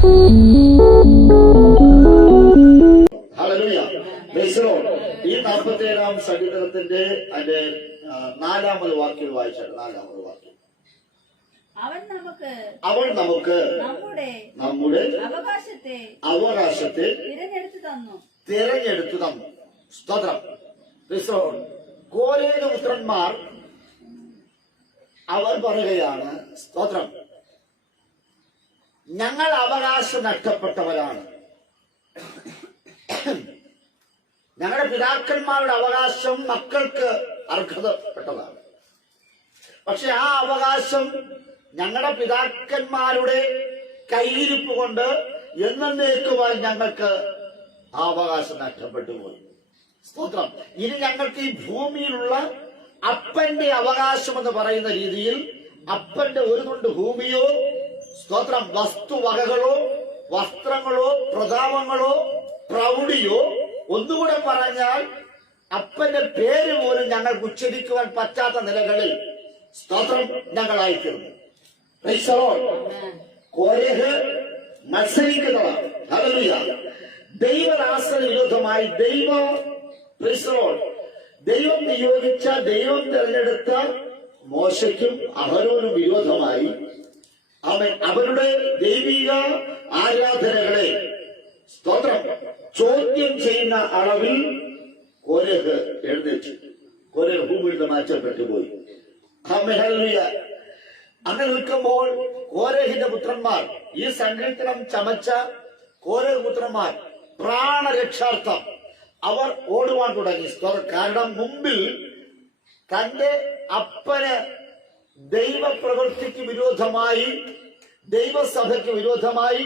ഈ 47-ാം സങ്കീർത്തനത്തിന്റെ അതിന്റെ 4-ാമത് വാക്യം വായിച്ചാണ്. 4-ാമത് വാക്യം, അവൻ നമുക്ക് നമ്മുടെ അവകാശത്തെ തിരഞ്ഞെടുത്തു തന്നു. സ്തോത്രം. കോരേഹ് പുത്രന്മാർ അവർ പറയുകയാണ്, സ്തോത്രം, ഞങ്ങൾ അവകാശം നഷ്ടപ്പെട്ടവരാണ്. ഞങ്ങളുടെ പിതാക്കന്മാരുടെ അവകാശം മക്കൾക്ക് അർഹതപ്പെട്ടതാണ്. പക്ഷെ ആ അവകാശം ഞങ്ങളുടെ പിതാക്കന്മാരുടെ കയ്യിരിപ്പ് കൊണ്ട് എന്നേക്കുമായി ഞങ്ങൾക്ക് ആ അവകാശം നഷ്ടപ്പെട്ടു പോയി. സ്തോത്രം. ഇനി ഞങ്ങൾക്ക് ഈ ഭൂമിയിലുള്ള അപ്പന്റെ അവകാശം എന്ന് പറയുന്ന രീതിയിൽ അപ്പന്റെ ഒരു തുണ്ട് ഭൂമിയോ, സ്തോത്രം, വസ്തുവകകളോ, വസ്ത്രങ്ങളോ, പ്രതാപങ്ങളോ, പ്രൗഢിയോ, ഒന്നുകൂടെ പറഞ്ഞാൽ അപ്പന്റെ പേര് പോലും ഞങ്ങൾക്ക് ഉച്ചരിക്കുവാൻ പറ്റാത്ത നിലകളിൽ, സ്തോത്രം, ഞങ്ങളായിത്തീർന്നു. കോരേഹ് മത്സരിക്കുന്നതാണ്. ഹല്ലേലൂയ. ദൈവദാസന് വിരോധമായി ദൈവം നിയോഗിച്ച, ദൈവം തിരഞ്ഞെടുത്ത മോശയ്ക്കും അഹരോനും വിരോധമായി അവരുടെ ദൈവിക ആരാധനകളെ, സ്തോത്രം, ചോദ്യം ചെയ്യുന്ന അളവിൽ കോരേഹ് എഴുന്നേറ്റു. കോരേഹ് ഭൂമിയിൽ നിന്ന് മാറ്റപ്പെട്ടു പോയി. ഹല്ലേലൂയ. അങ്ങനെ നിൽക്കുമ്പോൾ കോരേഹിന്റെ പുത്രന്മാർ, ഈ സങ്കീർത്തനം ചമച്ച കോരേഹ് പുത്രന്മാർ പ്രാണരക്ഷാർത്ഥം അവർ ഓടുവാൻ തുടങ്ങി. കാരണം മുമ്പിൽ തന്റെ അപ്പന് ദൈവപ്രവൃത്തിക്ക് വിരോധമായി, ദൈവസഭയ്ക്ക് വിരോധമായി,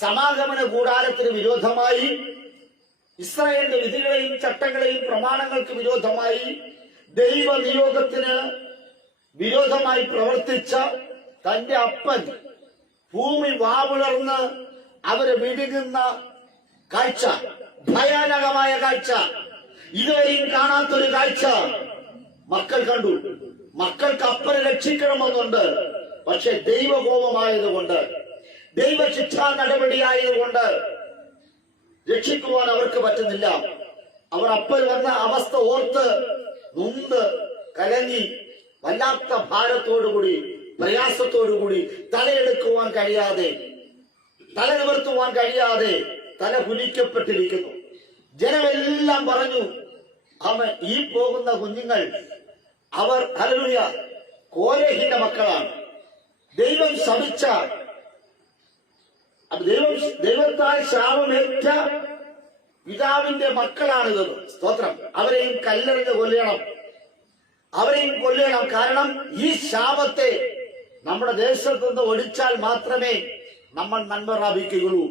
സമാഗമന കൂടാരത്തിന് വിരോധമായി, ഇസ്രായേലിന്റെ വിധികളെയും ചട്ടങ്ങളെയും പ്രമാണങ്ങൾക്ക് വിരോധമായി, ദൈവ നിയോഗത്തിന് വിരോധമായി പ്രവർത്തിച്ച തന്റെ അപ്പൻ ഭൂമി വാവിളർന്ന് അവരെ വിഴുങ്ങുന്ന കാഴ്ച, ഭയാനകമായ കാഴ്ച, ഇതുവരെയും കാണാത്തൊരു കാഴ്ച മക്കൾ കണ്ടു. മക്കൾക്ക് അപ്പനെ രക്ഷിക്കണമെന്നുണ്ട്. പക്ഷെ ദൈവകോപമായതുകൊണ്ട്, ദൈവശിക്ഷാ നടപടിയായതുകൊണ്ട് രക്ഷിക്കുവാൻ അവർക്ക് പറ്റുന്നില്ല. അവർ അപ്പൻ വന്ന അവസ്ഥ ഓർത്ത് നൊന്ത് കലങ്ങി വല്ലാത്ത ഭാരത്തോടുകൂടി, പ്രയാസത്തോടുകൂടി, തലയെടുക്കുവാൻ കഴിയാതെ, തല നിവർത്തുവാൻ കഴിയാതെ തല കുനിക്കപ്പെട്ടിരിക്കുന്നു. ജനമെല്ലാം പറഞ്ഞു, ഈ പോകുന്ന കുഞ്ഞുങ്ങൾ അവർ, ഹല്ലേലൂയ, കോരേഹിന്റെ മക്കളാണ്. ദൈവം ശപിച്ച, ദൈവത്താൽ ശാപമേറ്റ പിതാവിന്റെ മക്കളാണിത്. സ്തോത്രം. അവരെയും കല്ലെറിഞ്ഞ് കൊല്ലണം, അവരെയും കൊല്ലണം. കാരണം ഈ ശാപത്തെ നമ്മുടെ ദേശത്ത് നിന്ന് ഒഴിച്ചാൽ മാത്രമേ നമ്മൾ നന്മ പ്രാപിക്കുകയുള്ളൂ,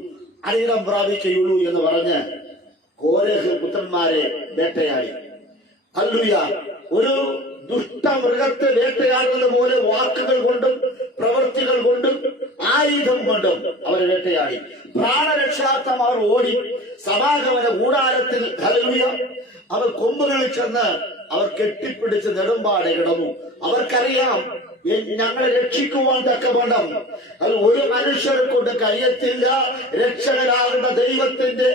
അനുഗ്രഹം പ്രാപിക്കുകയുള്ളൂ എന്ന് പറഞ്ഞ് കോരേഹ് പുത്രന്മാരെ വേട്ടയാടി. ഹല്ലേലൂയ. ഒരു ദുഷ്ടമൃഗത്തെ വേട്ടയാടുന്നത് പോലെ വാക്കുകൾ കൊണ്ടും പ്രവൃത്തികൾ കൊണ്ടും ആയുധം കൊണ്ടും അവരെ വേട്ടയാടി. പ്രാണരക്ഷാർത്ഥം അവർ ഓടി സമാഗമന കൂടാരത്തിൽ, ഹല്ലേലൂയ, അവർ കൊമ്പുകളിൽ ചെന്ന് അവർ കെട്ടിപ്പിടിച്ച് നെടുമ്പാടെ കിടന്നു. അവർക്കറിയാം ഞങ്ങളെ രക്ഷിക്കുവാൻ തക്കവണ്ണം അത് ഒരു മനുഷ്യരെ കൊണ്ട് കഴിയത്തില്ല. രക്ഷകനാകുന്ന ദൈവത്തിന്റെ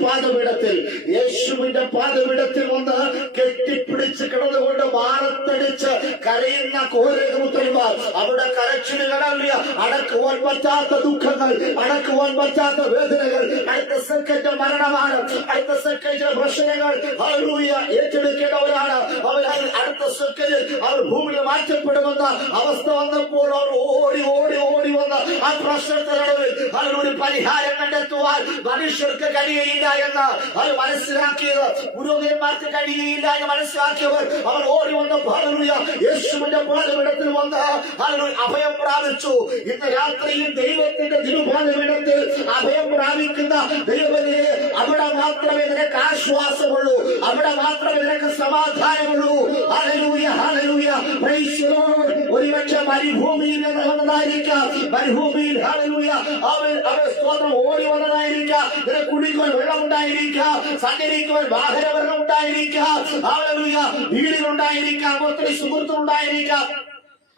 പാദപീഠത്തിൽ, യേശുവിന്റെ പാദപീഠത്തിൽ വന്ന് കെട്ടിപ്പിടിച്ച് കിടന്നുകൊണ്ട് മാറത്തടിച്ച് കരയുന്ന കോരേഹപുത്രന്മാർ, അവരുടെ കരച്ചിലുകളല്ല, അടക്കുവാൻ പറ്റാത്ത ദുഃഖങ്ങൾ, അടക്കുവാൻ പറ്റാത്ത വേദനകൾ, അടുത്ത സെക്കൻഡ് മരണമാണ്, അടുത്ത സെക്കൻഡ് പ്രശ്നങ്ങൾ, ഹല്ലേലൂയ, ഏറ്റെടുക്കേണ്ടവരാണ്. അവർ അടുത്ത സെക്കൻഡിൽ അവർ ഭൂമിയിൽ മാറ്റപ്പെടുമെന്ന അവസ്ഥ വന്നപ്പോൾ അവർ ഓടി ഓടി ഓടി വന്ന് ആ പ്രശ്നത്തിനടുവിൽ അതിനൊരു പരിഹാരം കണ്ടെത്തുവാൻ മനുഷ്യർക്ക് കഴിയുകയില്ല എന്ന് അവർ മനസ്സിലാക്കിയത്, പുരോഹിതന്മാർക്ക് കഴിയുകയില്ല എന്ന് മനസ്സിലാക്കിയവർ അവർ ഓടി വന്ന് ഹല്ലേലൂയ യേശുവിന്റെ പാദപീഠത്തിൽ വന്ന് ഹല്ലേലൂയ അഭയം പ്രാപിച്ചു. ഇന്ന് രാത്രിയിൽ ദൈവത്തിന്റെ തിരുപാദപീഠത്തിൽ അഭയം പ്രാപിക്കുന്ന ദൈവമേ, അവിടെ മാത്രമേ നിനക്ക് ആശ്വാസമുള്ളൂ, അവിടെ മാത്രമേ നിനക്ക് സമാധാനമുള്ളൂ. Hallelujah, hallelujah, praise the lord. ഒരുപക്ഷെ മരുഭൂമിയിൽ വന്നതായിരിക്കാം, മരുഭൂമിയിൽ ഹല്ലേലൂയ അവൻ സ്തോത്രം ഓടി വന്നതായിരിക്കാം, നിനക്ക് കുടിക്കുവാൻ വെള്ളം ഉണ്ടായിരിക്കാം, സഞ്ചരിക്കുവാൻ വാഹനവരണം ഉണ്ടായിരിക്കാം, ഹല്ലേലൂയ വീടുകളുണ്ടായിരിക്കാം, ഒത്തിരി സുഹൃത്തുണ്ടായിരിക്കാം.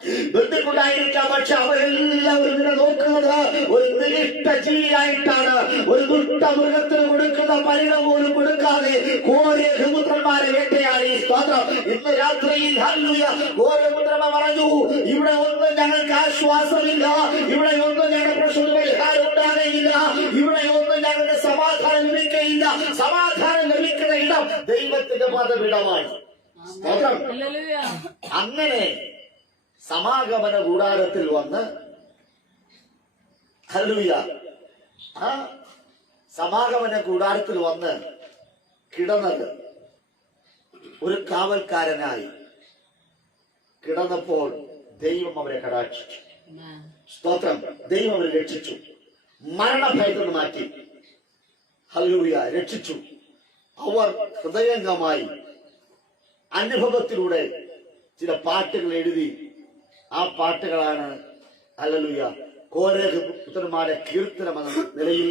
ബന്ധുക്കളുണ്ടായിരിക്കാം, പക്ഷെ അവരെല്ലാവരും ഇതിനെ നോക്കുന്നത് ഒരു നിലിഷ്ട ജീവിയായിട്ടാണ്. ഒരു ദുഷ്ടമൃഗത്തിന് കൊടുക്കുന്ന പരിഗണന പോലും കൊടുക്കാതെ കോരേഹുപുത്രന്മാരെ വേട്ടയാടി. സ്തോത്രം. ഇന്ന് രാത്രിയിൽ കോരേഹുപുത്രന്മാർ പറഞ്ഞു, ഇവിടെ ഒന്നും ഞങ്ങൾക്ക് ആശ്വാസമില്ല, ഇവിടെ ഒന്നും ഞങ്ങളുടെ പ്രശ്നത്തിന് പരിഹാരം ഉണ്ടാകുകയില്ല, ഇവിടെ ഒന്നും ഞങ്ങൾക്ക് സമാധാനം ലഭിക്കുകയില്ല. സമാധാനം ലഭിക്കുന്ന ഇടം ദൈവത്തിന്റെ പദവിടമാണ്. സ്തോത്രം. അങ്ങനെ സമാഗമന കൂടാരത്തിൽ വന്ന് ഹല്ലേലൂയ, ആ സമാഗമന കൂടാരത്തിൽ വന്ന് കിടന്നത് ഒരു കാവൽക്കാരനായി കിടന്നപ്പോൾ ദൈവം അവരെ കടാക്ഷിച്ചു. സ്തോത്രം. ദൈവം അവരെ രക്ഷിച്ചു, മരണഭയത്തിൽ നിന്ന് മാറ്റി. ഹല്ലേലൂയ, രക്ഷിച്ചു. അവർ ഹൃദയംഗമായി അനുഭവത്തിലൂടെ ചില പാട്ടുകൾ എഴുതി. ആ പാട്ടുകളാണ് ഹല്ലേലൂയ കോരേഹ് പുത്രന്മാരെ കീർത്തനം എന്ന നിലയിൽ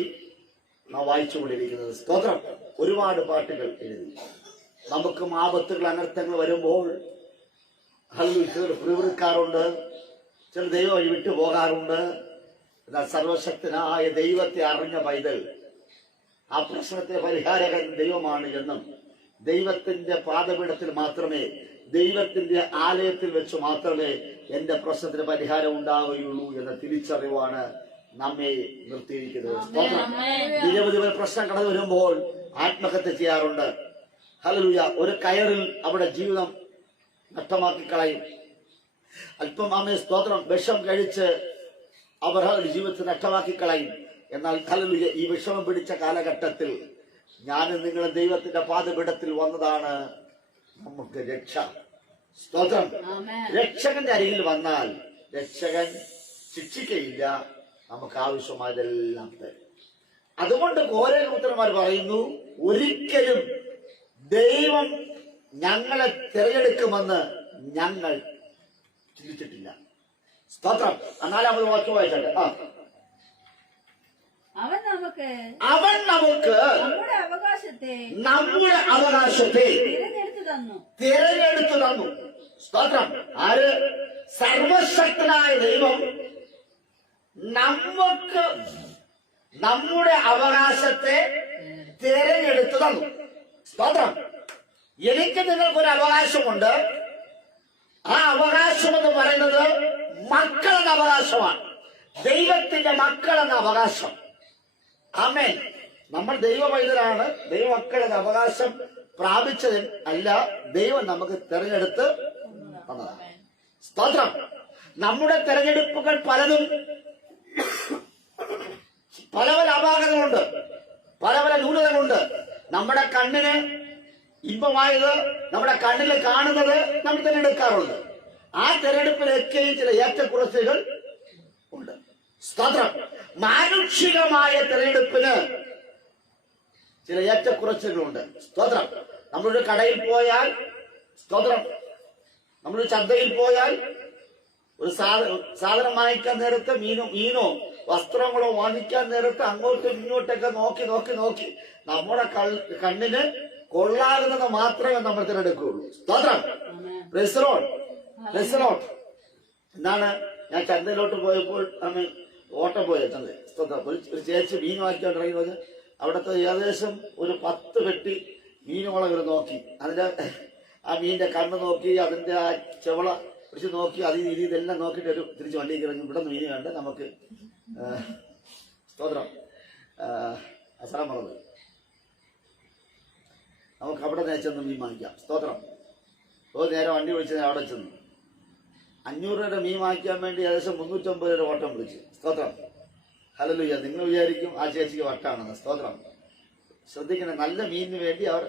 നാം വായിച്ചുകൊണ്ടിരിക്കുന്നത്. സ്തോത്രം. ഒരുപാട് പാട്ടുകൾ എഴുതി. നമുക്കും ആപത്തുകൾ അനർത്ഥങ്ങൾ വരുമ്പോൾ ഹല്ലേലൂയ ചിലർ പിറുപിറുക്കാറുണ്ട്, ചില ദൈവം വഴി വിട്ടു പോകാറുണ്ട്. എന്നാൽ സർവശക്തനായ ദൈവത്തെ അറിഞ്ഞ പൈതൽ ആ പ്രശ്നത്തിന് പരിഹാരകൻ ദൈവമാണ് എന്നും ദൈവത്തിന്റെ പാദപീഠത്തിൽ മാത്രമേ, ദൈവത്തിന്റെ ആലയത്തിൽ വെച്ച് മാത്രമേ എന്റെ പ്രശ്നത്തിന് പരിഹാരം ഉണ്ടാവുകയുള്ളൂ എന്ന തിരിച്ചറിവാണ് നമ്മെ നിർത്തിയിരിക്കുന്നത്. നിരവധി പ്രശ്നം കടന്നു വരുമ്പോൾ ആത്മഹത്യ ചെയ്യാറുണ്ട്. ഹല്ലേലൂയ. ഒരു കയറിൽ അവിടെ ജീവിതം നഷ്ടമാക്കി കളയും. അല്പം സ്തോത്രം വിഷം കഴിച്ച് അവർ ജീവിതത്തെ നഷ്ടമാക്കി കളയും. എന്നാൽ ഹല്ലേലൂയ ഈ വിഷമം പിടിച്ച കാലഘട്ടത്തിൽ ഞാനും നിങ്ങളെ ദൈവത്തിന്റെ പാദപീഠത്തിൽ വന്നതാണ് നമുക്ക് രക്ഷ. സ്തോത്രം. രക്ഷകന്റെ അരികിൽ വന്നാൽ രക്ഷകൻ ശിക്ഷിക്കയില്ല, നമുക്ക് ആവശ്യമായതെല്ലാം തരും. അതുകൊണ്ട് കോരേഹുപുത്രന്മാർ പറയുന്നു, ഒരിക്കലും ദൈവം ഞങ്ങളെ തിരഞ്ഞെടുക്കുമെന്ന് ഞങ്ങൾ ചിന്തിച്ചിട്ടില്ല. സ്തോത്രം. 4-ാമത് വാക്യം വായിച്ചാട്ടെ. അവൻ നമുക്ക് നമ്മുടെ അവകാശത്തെ തിരഞ്ഞെടുത്തു തന്നു. സ്തോത്രം. ആര്? സർവശക്തനായ ദൈവം നമുക്ക് നമ്മുടെ അവകാശത്തെ തിരഞ്ഞെടുത്തു തന്നു. സ്തോത്രം. എനിക്ക് നിങ്ങൾക്കൊരു അവകാശമുണ്ട്. ആ അവകാശം എന്ന് പറയുന്നത് മക്കളെന്ന അവകാശമാണ്. ദൈവത്തിന്റെ മക്കളെന്ന അവകാശം. ആമേൻ. നമ്മൾ ദൈവ പൈതലാണ്. ദൈവമക്കളെന്ന അവകാശം പ്രാപിച്ചത് അല്ല, ദൈവം നമുക്ക് തെരഞ്ഞെടുത്ത് തന്നതാണ്. സ്തോത്രം. നമ്മുടെ തെരഞ്ഞെടുപ്പുകൾ പലതും പല പല അപാകതകളുണ്ട്, പല പല ന്യൂനതകളുണ്ട്. നമ്മുടെ കണ്ണിന് ഇമ്പമായത്, നമ്മുടെ കണ്ണിൽ കാണുന്നത് നമ്മൾ തിരഞ്ഞെടുക്കാറുണ്ട്. ആ തിരഞ്ഞെടുപ്പിലൊക്കെയും ചില ഏറ്റക്കുറച്ചുകൾ ഉണ്ട്. സ്തോത്രം. മാനുഷികമായ തിരഞ്ഞെടുപ്പിന് ചില ഏറ്റക്കുറച്ചുകളുണ്ട്. സ്തോത്രം. നമ്മളൊരു കടയിൽ പോയാൽ, സ്തോത്രം, നമ്മളൊരു ചന്തയിൽ പോയാൽ ഒരു സാധനം വാങ്ങിക്കാൻ നേരത്ത് മീനോ വസ്ത്രങ്ങളോ വാങ്ങിക്കാൻ നേരത്ത് അങ്ങോട്ടും ഇങ്ങോട്ടൊക്കെ നോക്കി നോക്കി നോക്കി നമ്മുടെ കണ്ണിന് കൊള്ളാകുന്നത് മാത്രമേ നമ്മൾ തിരഞ്ഞെടുക്കുകയുള്ളൂ. സ്തോത്രം. Price the lord. Praise the Lord. എന്താണ്, ഞാൻ ചന്തയിലോട്ട് പോയപ്പോൾ അന്ന് ഓട്ടം പോയ ചന്ത. സ്തോത്രം. ഒരു ചേച്ചി മീൻ വാങ്ങിക്കാണ്ടിറങ്ങി പോയത് അവിടുത്തെ ഏകദേശം ഒരു 10 പെട്ടി മീനുകളെ ഇവർ നോക്കി. അതിന്റെ ആ മീനിന്റെ കണ്ണ് നോക്കി, അതിന്റെ ആ ചെവള പിടിച്ച് നോക്കി, ഇതെല്ലാം നോക്കിയിട്ട് ഒരു തിരിച്ച് വണ്ടിയിൽ കിടന്നു. ഇവിടെ മീൻ വേണ്ട, നമുക്ക് സ്തോത്രം അസറം പറഞ്ഞത്, നമുക്ക് അവിടെ ചെന്ന് മീൻ വാങ്ങിക്കാം. സ്തോത്രം. നേരെ വണ്ടി വിളിച്ച് അവിടെ ചെന്നു 500 രൂപയുടെ മീൻ വാങ്ങിക്കാൻ വേണ്ടി ഏകദേശം 350 രൂപ ഓട്ടം വിളിച്ചു. സ്തോത്രം. ഹല്ലേലൂയ. നിങ്ങൾ വിചാരിക്കും ആ ചേച്ചിക്ക് വട്ടാണെന്ന്. സ്തോത്രം. ശ്രദ്ധിക്കണം, നല്ല മീനിന് വേണ്ടി അവർ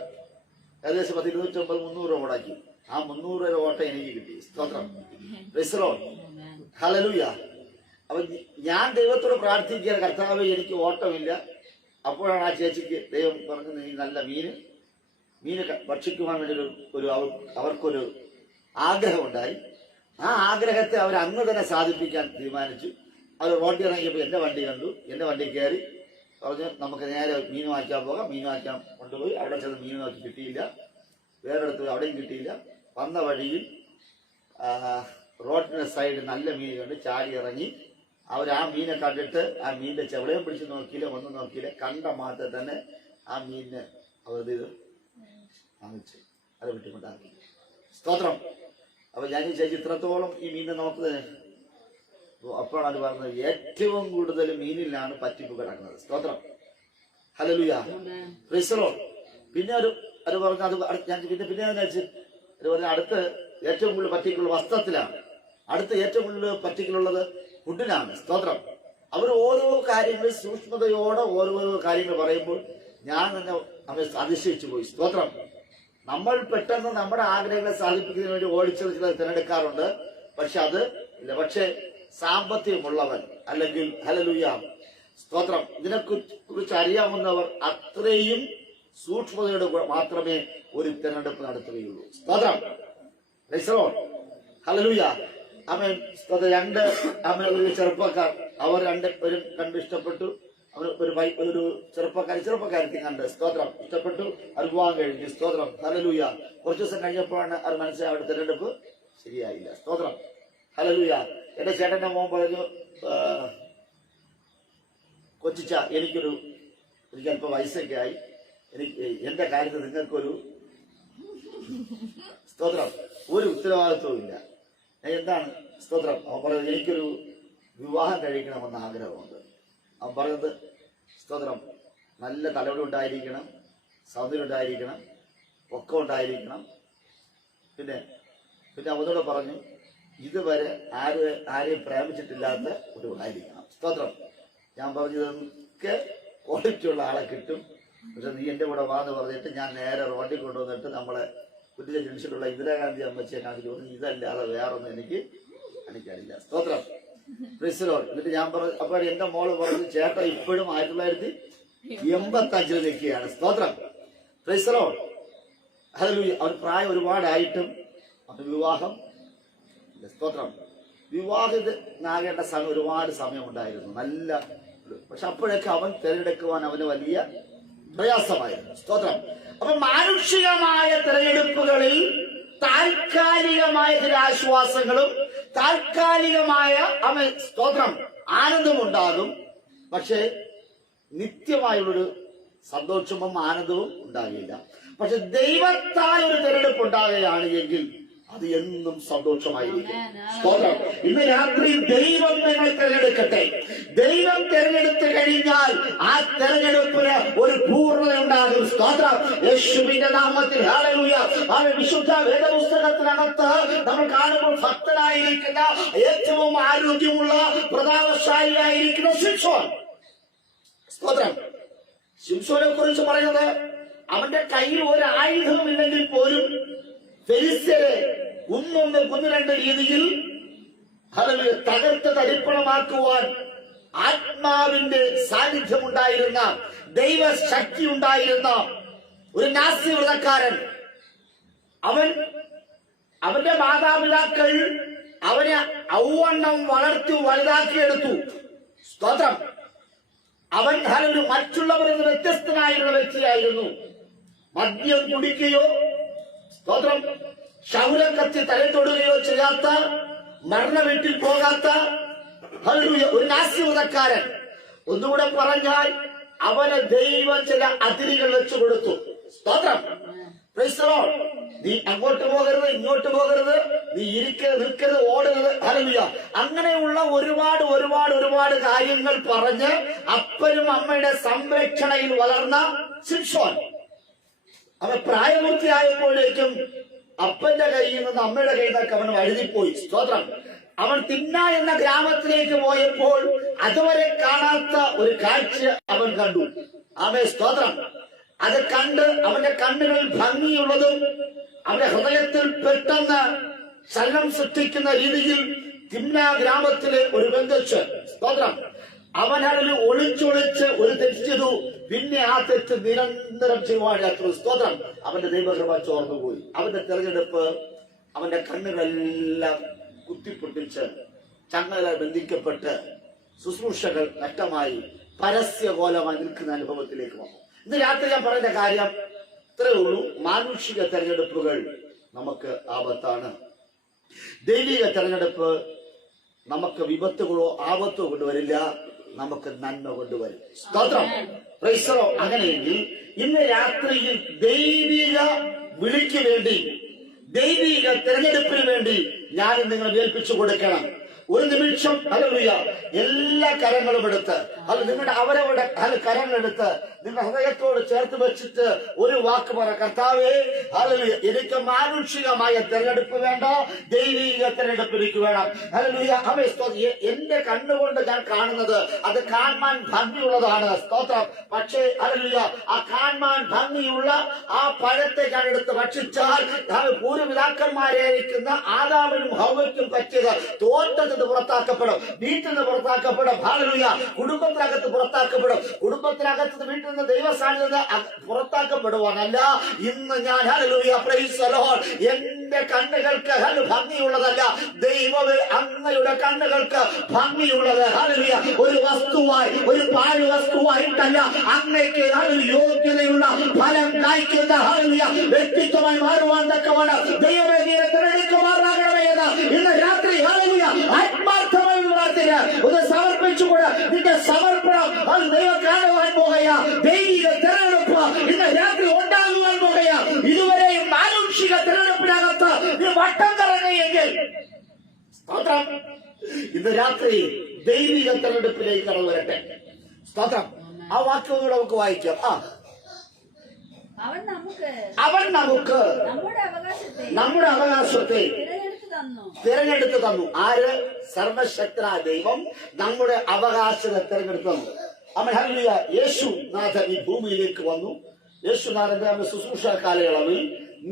ഏകദേശം 250-300 രൂപ ഓടാക്കി. ആ 300 രൂപ ഓട്ടം എനിക്ക് കിട്ടി. സ്തോത്രം. Price the Lord. ഹല്ലേലൂയ. അപ്പൊ ഞാൻ ദൈവത്തോട് പ്രാർത്ഥിക്കുക, കർത്താവേ എനിക്ക് ഓട്ടമില്ല. അപ്പോഴാണ് ആ ചേച്ചിക്ക് ദൈവം പറഞ്ഞത്, നീ നല്ല മീന് ഭക്ഷിക്കുവാൻ വേണ്ടി അവർക്കൊരു ആഗ്രഹമുണ്ടായി. ആ ആഗ്രഹത്തെ അവർ അന്ന് തന്നെ സാധിപ്പിക്കാൻ തീരുമാനിച്ചു. അവർ റോഡിൽ ഇറങ്ങിയപ്പോൾ എന്റെ വണ്ടി കണ്ടു, എന്റെ വണ്ടി കയറി പറഞ്ഞു, നമുക്ക് നേരെ മീൻ വാങ്ങിക്കാൻ പോകാം. മീൻ വാങ്ങിക്കാൻ കൊണ്ടുപോയി. അവിടെ ചെന്ന് മീൻ നോക്കി കിട്ടിയില്ല. വേറെടുത്ത് പോയി, അവിടെയും കിട്ടിയില്ല. വന്ന വഴിയിൽ റോഡിന്റെ സൈഡ് നല്ല മീൻ കണ്ട് ചാടി ഇറങ്ങി. അവർ ആ മീനെ കണ്ടിട്ട് ആ മീനിന്റെ ചെവളയും പിടിച്ച് നോക്കിയില്ല, ഒന്നും നോക്കിയില്ല. കണ്ട മാത്രം തന്നെ ആ മീനിന് അവരത് വാങ്ങിച്ചു അത് വിട്ടുകൊണ്ടാക്കി. സ്തോത്രം. അപ്പൊ ഞാൻ ഈ ചേച്ചി ഇത്രത്തോളം ഈ മീനിനെ നോക്കുന്നത് അപ്പോഴാണ് പറഞ്ഞത് ഏറ്റവും കൂടുതൽ മീനിലാണ് പറ്റിപ്പ് കിടക്കുന്നത്. സ്തോത്രം. ഹല്ലേലൂയ. Praise the Lord. പിന്നെ അത് പറഞ്ഞു അത് ഞാൻ പിന്നെ വെച്ച് അത് പറഞ്ഞ അടുത്ത് ഏറ്റവും കൂടുതൽ പറ്റിക്കുള്ള വസ്ത്രത്തിലാണ്, അടുത്ത് ഏറ്റവും കൂടുതൽ പറ്റിക്കലുള്ളത് ഫുഡിനാണ്. സ്തോത്രം. അവർ ഓരോ കാര്യങ്ങൾ സൂക്ഷ്മതയോടെ ഓരോ കാര്യങ്ങൾ പറയുമ്പോൾ ഞാൻ തന്നെ അവരെ അതിശയിച്ചു പോയി. സ്തോത്രം. നമ്മൾ പെട്ടെന്ന് നമ്മുടെ ആഗ്രഹങ്ങളെ സാധിപ്പിക്കുന്നതിന് വേണ്ടി ഓടിച്ചത് ചിലർ തിരഞ്ഞെടുക്കാറുണ്ട്. പക്ഷെ അത് ഇല്ല. പക്ഷെ സാമ്പത്തികമുള്ളവൻ അല്ലെങ്കിൽ ഹല്ലേലൂയ സ്തോത്രം ഇതിനെക്കുറിച്ച് അറിയാവുന്നവർ അത്രയും സൂക്ഷ്മതയോടെ മാത്രമേ ഒരു തിരഞ്ഞെടുപ്പ് നടത്തുകയുള്ളൂ. സ്തോത്രം. Price the Lord. ഹല്ലേലൂയ. ആമേൻ. രണ്ട് ഒരു ചെറുപ്പക്കാർ അവർ രണ്ടുപേരും കണ്ട് ഇഷ്ടപ്പെട്ടു. അവർ ഒരു ചെറുപ്പക്കാരത്തി കണ്ട് സ്തോത്രം ഇഷ്ടപ്പെട്ടു. അത് വിവാഹം കഴിഞ്ഞു. സ്തോത്രം. ഹല്ലേലൂയ. കുറച്ചു ദിവസം കഴിഞ്ഞപ്പോഴാണ് അത് മനസ്സിലായി അവരുടെ തിരഞ്ഞെടുപ്പ് ശരിയായില്ല. സ്തോത്രം. ഹല്ലേലൂയ. എന്റെ ചേട്ടന്റെ മോൻ പറഞ്ഞു, കൊച്ചിച്ച എനിക്ക് അല്പം വയസ്സൊക്കെ ആയി, എനിക്ക് എന്റെ കാര്യത്തിൽ നിങ്ങൾക്കൊരു സ്തോത്രം ഒരു ഉത്തരവാദിത്വവും ഇല്ല. എന്താണ് സ്തോത്രം? അവൻ പറയുന്നത് എനിക്കൊരു വിവാഹം കഴിക്കണമെന്ന് ആഗ്രഹമുണ്ട്. അവൻ പറയുന്നത് സ്തോത്രം നല്ല തലമുടി ഉണ്ടായിരിക്കണം, സൗന്ദര്യം ഉണ്ടായിരിക്കണം, പൊക്കം ഉണ്ടായിരിക്കണം. പിന്നെ അവനോട് പറഞ്ഞു ഇതുവരെ ആരെയും പ്രേമിച്ചിട്ടില്ലാത്ത ഒരു ആയിരിക്കണം. സ്തോത്രം. ഞാൻ പറഞ്ഞതൊക്കെ ക്വാളിറ്റിയുള്ള ആളെ കിട്ടും. പക്ഷെ നീ എന്റെ കൂടെ വാന്ന് പറഞ്ഞിട്ട് ഞാൻ നേരെ റോഡിൽ കൊണ്ടുവന്നിട്ട് നമ്മളെ പുതിയ ജംഗ്ഷനിലുള്ള ഇന്ദിരാഗാന്ധി അമ്മച്ചിയെ കാണിച്ചു പറഞ്ഞു ഇതല്ലാതെ വേറൊന്നും എനിക്കറിയില്ല. സ്തോത്രം. Price the Lord. എന്നിട്ട് ഞാൻ പറഞ്ഞു, അപ്പോൾ എന്റെ മോള് പറഞ്ഞു ചേട്ടൻ ഇപ്പോഴും 1985 നിൽക്കുകയാണ്. സ്തോത്രം. Price the Lord. ഹല്ലേലൂയ. അവൻ പ്രായം ഒരുപാടായിട്ടും അവന് വിവാഹം. സ്തോത്രം. വിവാഹിതനാകേണ്ട സമയം ഒരുപാട് സമയമുണ്ടായിരുന്നു, നല്ല. പക്ഷെ അപ്പോഴൊക്കെ അവൻ തിരഞ്ഞെടുക്കുവാൻ അവന് വലിയ പ്രയാസമായിരുന്നു. സ്തോത്രം. അപ്പൊ മാനുഷികമായ തിരഞ്ഞെടുപ്പുകളിൽ താൽക്കാലികമായ ചില ആശ്വാസങ്ങളും താൽക്കാലികമായ സ്തോത്രം ആനന്ദമുണ്ടാകും. പക്ഷെ നിത്യമായുള്ളൊരു സന്തോഷവും ആനന്ദവും ഉണ്ടാകില്ല. പക്ഷെ ദൈവത്താൽ ഒരു തിരഞ്ഞെടുപ്പ് ഉണ്ടാകുകയാണ് എങ്കിൽ അത് എന്നും സന്തോഷമായിരിക്കും. സ്തോത്രം. ഇന്ന് രാത്രി ദൈവം നിങ്ങൾ തിരഞ്ഞെടുക്കട്ടെ. ദൈവം തിരഞ്ഞെടുത്ത് കഴിഞ്ഞാൽ ആ തിരഞ്ഞെടുപ്പിന് ഒരു പൂർണ്ണത ഉണ്ടാകും. സ്തോത്രം. യേശുവിന്റെ നാമത്തിൽ ഹല്ലേലൂയ. വിശുദ്ധ വേദപുസ്തകത്തിനകത്ത് നമ്മൾ കാണുമ്പോൾ ഭക്തനായിരിക്കുന്ന ഏറ്റവും ആരോഗ്യമുള്ള പ്രതാപശാലിയായിരിക്കുന്ന ശിംശോൻ. സ്തോത്രം. ശിംശോനെ കുറിച്ച് പറയുന്നത് അവന്റെ കയ്യിൽ ഒരു ആയുധവും ഇല്ലെങ്കിൽ പോലും ഫെലിസ്ത്യരെ ഒന്ന് രണ്ട് രീതിയിൽ തകർത്ത് തരിപ്പണമാക്കുവാൻ ആത്മാവിന്റെ സാന്നിധ്യമുണ്ടായിരുന്ന ദൈവശക്തി ഉണ്ടായിരുന്ന ഒരു നാസി വ്രതക്കാരൻ. അവന്റെ മാതാപിതാക്കൾ അവനെ ഔവണ്ണം വളർത്തി വലുതാക്കിയെടുത്തു. സ്തോത്രം. അവൻ മറ്റുള്ളവരിൽ നിന്ന് വ്യത്യസ്തനായിരുന്ന വ്യക്തിയായിരുന്നു. മദ്യം കുടിക്കുകയോ സ്തോത്രം ശൗരം കത്തി തല തൊടുകയോ ചെയ്യാത്ത, മരണ വീട്ടിൽ പോകാത്ത ഒരു നാസി വ്രതക്കാരൻ. ഒന്നുകൂടെ പറഞ്ഞാൽ അവന് ദൈവം ചില അതിരുകൾ വെച്ചു കൊടുത്തു. സ്തോത്രം. Price the Lord. നീ അങ്ങോട്ട് പോകരുത്, ഇങ്ങോട്ട് പോകരുത്, നീ നിൽക്കരുത്, ഓടരുത്. ഹല്ലേലൂയ. അങ്ങനെയുള്ള ഒരുപാട് കാര്യങ്ങൾ പറഞ്ഞ് അപ്പനും അമ്മയുടെ സംരക്ഷണയിൽ വളർന്ന ശിംശോൻ അവൻ പ്രായപൂർത്തിയായപ്പോഴേക്കും അപ്പന്റെ കയ്യിൽ നിന്ന് അമ്മയുടെ കയ്യിൽ നിന്നൊക്കെ അവൻ വഴുതിപ്പോയി. സ്തോത്രം. അവൻ തിന്ന എന്ന ഗ്രാമത്തിലേക്ക് പോയപ്പോൾ അതുവരെ കാണാത്ത ഒരു കാഴ്ച അവൻ കണ്ടു. ആമേൻ. സ്തോത്രം. അത് കണ്ട് അവന്റെ കണ്ണുകളിൽ ഭംഗിയുള്ളതും അവന്റെ ഹൃദയത്തിൽ പെട്ടെന്ന് ചലനം സൃഷ്ടിക്കുന്ന രീതിയിൽ തിന്ന ഗ്രാമത്തിലെ ഒരു ബന്ധുച്ച്. സ്തോത്രം. അവനതിൽ ഒളിച്ചൊളിച്ച് ഒരു തെറ്റ് ചെയ്തു. പിന്നെ ആ തെറ്റ് നിരന്തരം ചെയ്യുവാനായിരുന്നു. സ്തോത്രം. അവന്റെ ദൈവകൃപ ചോർന്നുപോയി. അവന്റെ തെരഞ്ഞെടുപ്പ് അവന്റെ കണ്ണുകളെല്ലാം കുത്തിപ്പൊട്ടിച്ച് ചങ്ങല ബന്ധിക്കപ്പെട്ട് ശുശ്രൂഷകൾ നഷ്ടമായി പരസ്യകോലമായി നിൽക്കുന്ന അനുഭവത്തിലേക്ക് വന്നു. ഇന്ന് രാത്രി ഞാൻ പറയുന്ന കാര്യം ഇത്രയേ ഉള്ളൂ. മാനുഷിക തെരഞ്ഞെടുപ്പുകൾ നമുക്ക് ആപത്താണ്. ദൈവിക തെരഞ്ഞെടുപ്പ് നമുക്ക് വിപത്തുകളോ ആപത്തോ കൊണ്ടുവരില്ല, നമുക്ക് നന്മ കൊണ്ടുവരും. സ്തോത്രം. Price the Lord. അങ്ങനെയെങ്കിൽ ഇന്ന് രാത്രിയിൽ ദൈവിക വിളിക്ക് വേണ്ടി, ദൈവിക തെരഞ്ഞെടുപ്പിന് വേണ്ടി ഞാൻ നിങ്ങൾ ഏൽപ്പിച്ചു കൊടുക്കണം. ഒരു നിമിഷം ഹല്ലേലൂയ എല്ലാ കരങ്ങളും എടുത്ത്, അത് നിങ്ങളുടെ അവരവരുടെ കരങ്ങളെടുത്ത് നിങ്ങൾ ഹൃദയത്തോട് ചേർത്ത് വെച്ചിട്ട് ഒരു വാക്ക് പറ, കർത്താവേ ഹല്ലേലൂയ, എനിക്ക് മാനുഷികമായ തെരഞ്ഞെടുപ്പ് വേണ്ട, ദൈവിക തെരഞ്ഞെടുപ്പ് എനിക്ക് വേണം. ഹല്ലേലൂയ. എന്റെ കണ്ണുകൊണ്ട് ഞാൻ കാണുന്നത് അത് കാണാൻ ഭംഗിയുള്ളതാണ്. സ്തോത്രം. പക്ഷേ ഹല്ലേലൂയ, ആ കാണാൻ ഭംഗിയുള്ള ആ പഴത്തെ ഞാൻ എടുത്ത് ഭക്ഷിച്ചാൽ പൂർവ്വപിതാക്കന്മാരായിരിക്കുന്ന ആദാമിനും ഹവ്വയ്ക്കും പറ്റിയത് തോറ്റത് പുറത്താക്കപ്പെടും, വീട്ടിൽ നിന്ന് പുറത്താക്കപ്പെടും. ഹല്ലേലൂയ. കുടുംബത്തിനകത്ത് പുറത്താക്കപ്പെടും. കുടുംബത്തിനകത്ത് വീട്ടിൽ നിന്ന് ദൈവസാന്നിധ്യത പുറത്താക്കപ്പെടുവാനല്ല ഇന്ന് ഞാൻ ഹല്ലേലൂയ പ്രൈസ് ദി ലോർഡ് എന്റെ കണ്ണുകൾക്ക് ഭംഗിയുള്ളതല്ല, ദൈവമേ അങ്ങയുടെ കണ്ണുകൾക്ക് ഭംഗിയുള്ളത് ഹല്ലേലൂയ ഒരു വസ്തുവായി, ഒരു പാഴ് വസ്തുവായിട്ടല്ല, അങ്ങേക്ക് യോഗ്യതയുള്ള ഫലം കായ്ക്കുന്ന ഹല്ലേലൂയ വ്യക്തിത്വമായി മാറുവാൻ തക്കവണ്ണം ദൈവമേ നീ തിരഞ്ഞെടുക്കുമാറാകണമേ എന്ന് ഇന്ന് രാത്രി ഹല്ലേലൂയ ആത്മാർത്ഥമായി പ്രാർത്ഥിക്കുക. ഒന്ന് സമർപ്പിച്ചുകൂടെ നിന്റെ സമർപ്പണം അത് ദൈവം കാണുവാൻ പോകുക. ദൈവിക തെരഞ്ഞെടുപ്പ് ഇന്ന് രാത്രി ഉണ്ടാകുവാൻ പോകുക. ഇതുവരെയും മാനുഷിക തെരഞ്ഞെടുപ്പിനകത്ത് നീ വട്ടം കറങ്ങുകയെങ്കിൽ സ്തോത്രം, ഇന്ന് രാത്രി ദൈവിക തെരഞ്ഞെടുപ്പിലേക്ക് കടന്നു വരട്ടെ. സ്തോത്രം. ആ വാക്യങ്ങൾ നമുക്ക് വായിക്കാം. അവൻ നമുക്ക് നമ്മുടെ അവകാശത്തെ തിരഞ്ഞെടുത്ത് തന്നു. ആര്? സർവശക്തനായ ദൈവം നമ്മുടെ അവകാശത്തെ തിരഞ്ഞെടുത്ത് തന്നു. അവൻ ഹല്ലേലൂയ. യേശുനാഥൻ ഈ ഭൂമിയിലേക്ക് വന്നു. യേശുനാഥന്റെ ശുശ്രൂഷ കാലയളവിൽ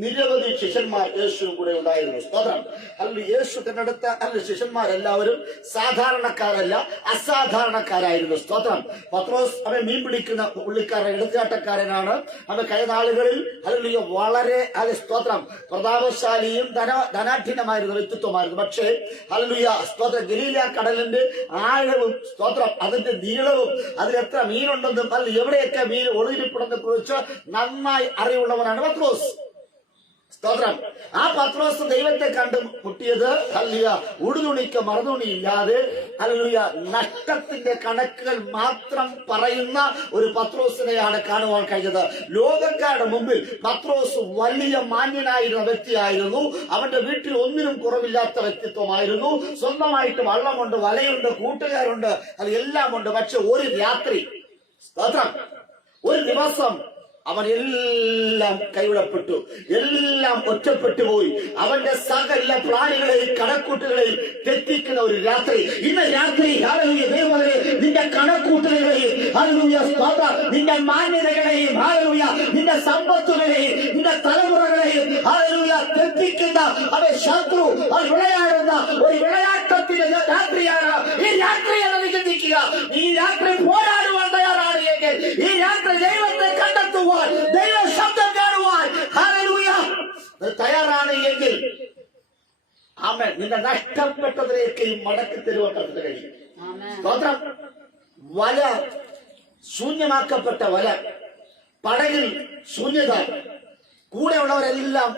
നിരവധി ശിഷ്യന്മാർ യേശുവിനും കൂടെ ഉണ്ടായിരുന്നു. സ്തോത്രം. അല്ലെങ്കിൽ യേശു തിരഞ്ഞെടുത്ത ശിഷ്യന്മാരെല്ലാവരും സാധാരണക്കാരല്ല, അസാധാരണക്കാരായിരുന്നു. സ്തോത്രം. പത്രോസ് അവൻ മീൻ പിടിക്കുന്ന പുള്ളിക്കാരൻ എടുത്തുചാട്ടക്കാരനാണ്. അവൻ കഴിഞ്ഞ നാളുകളിൽ അല്ലെങ്കിൽ വളരെ സ്തോത്രം പ്രതാപശാലിയും ധനാഠ്യനുമായിരുന്ന വ്യക്തിത്വമായിരുന്നു. പക്ഷേ ഹല്ലേലൂയ സ്തോത്രം ഗലീല കടലിന്റെ ആഴവും സ്തോത്രം അതിന്റെ നീളവും അതിലെത്ര മീനുണ്ടെന്നും അല്ല എവിടെയൊക്കെ മീൻ ഒളിവിൽപ്പെടുന്നതിനെ കുറിച്ച് നന്നായി അറിവുള്ളവനാണ് പത്രോസ്. സ്തോത്രം. ആ പത്രോസ് ദൈവത്തെ കണ്ടു മുട്ടിയത് ഹല്ലേലൂയ ഉടുതുണിക്ക് മറുതുണിയില്ലാതെ ഹല്ലേലൂയ നഷ്ടത്തിന്റെ കണക്കുകൾ മാത്രം പറയുന്ന ഒരു പത്രോസിനെയാണ് കാണുവാൻ കഴിഞ്ഞത്. ലോകക്കാരുടെ മുമ്പിൽ പത്രോസ് വലിയ മാന്യനായിരുന്ന വ്യക്തിയായിരുന്നു. അവന്റെ വീട്ടിൽ ഒന്നിനും കുറവില്ലാത്ത വ്യക്തിത്വമായിരുന്നു. സ്വന്തമായിട്ട് വള്ളമുണ്ട്, വലയുണ്ട്, കൂട്ടുകാരുണ്ട്, അത് എല്ലാം ഉണ്ട്. പക്ഷെ ഒരു രാത്രി സ്തോത്രം ഒരു ദിവസം അവൻ എല്ലാം കൈവിടപ്പെട്ടു, എല്ലാം ഒറ്റപ്പെട്ടു പോയി. അവന്റെ സകല പ്രാണികളെയും കണക്കൂട്ടുകളെയും തെറ്റിക്കുന്ന ഒരു രാത്രി. ഇന്ന് രാത്രി ഹല്ലേലൂയ ദൈവമേ നിന്റെ കണക്കൂട്ടുകളെയും ഹല്ലേലൂയ സ്തോത്രം നിന്റെ മാന്യതകളെയും ഹല്ലേലൂയ നിന്റെ സമ്പത്തുകളെയും നിന്റെ തലമുറകളെയും ഹല്ലേലൂയ തെറ്റിക്കുന്ന അവൻ ശത്രു അവൻ വിളയാടുന്ന ഒരു വിളയാട്ടത്തിന്റെ രാത്രിയാണ് ഈ രാത്രി എന്ന് ചിന്തിക്കുക. ഈ രാത്രി പോരാടുവാൻ തയ്യാറാണ് എങ്കിൽ, ഈ രാത്രി ദൈവത്തെ കണ്ടെത്തുവാൻ, ദൈവ ശബ്ദം കാണുവാൻ ഹല്ലേലൂയ തയ്യാറാണ് എങ്കിൽ ആമേൻ നിന്റെ നഷ്ടപ്പെട്ടതിലേക്കും മടക്കി തരുവാൻ കഴിയും. സ്തോത്രം. വല ശൂന്യമാക്കപ്പെട്ട വല, പടകിൽ ശൂന്യത, കൂടെയുള്ളവരെല്ലാം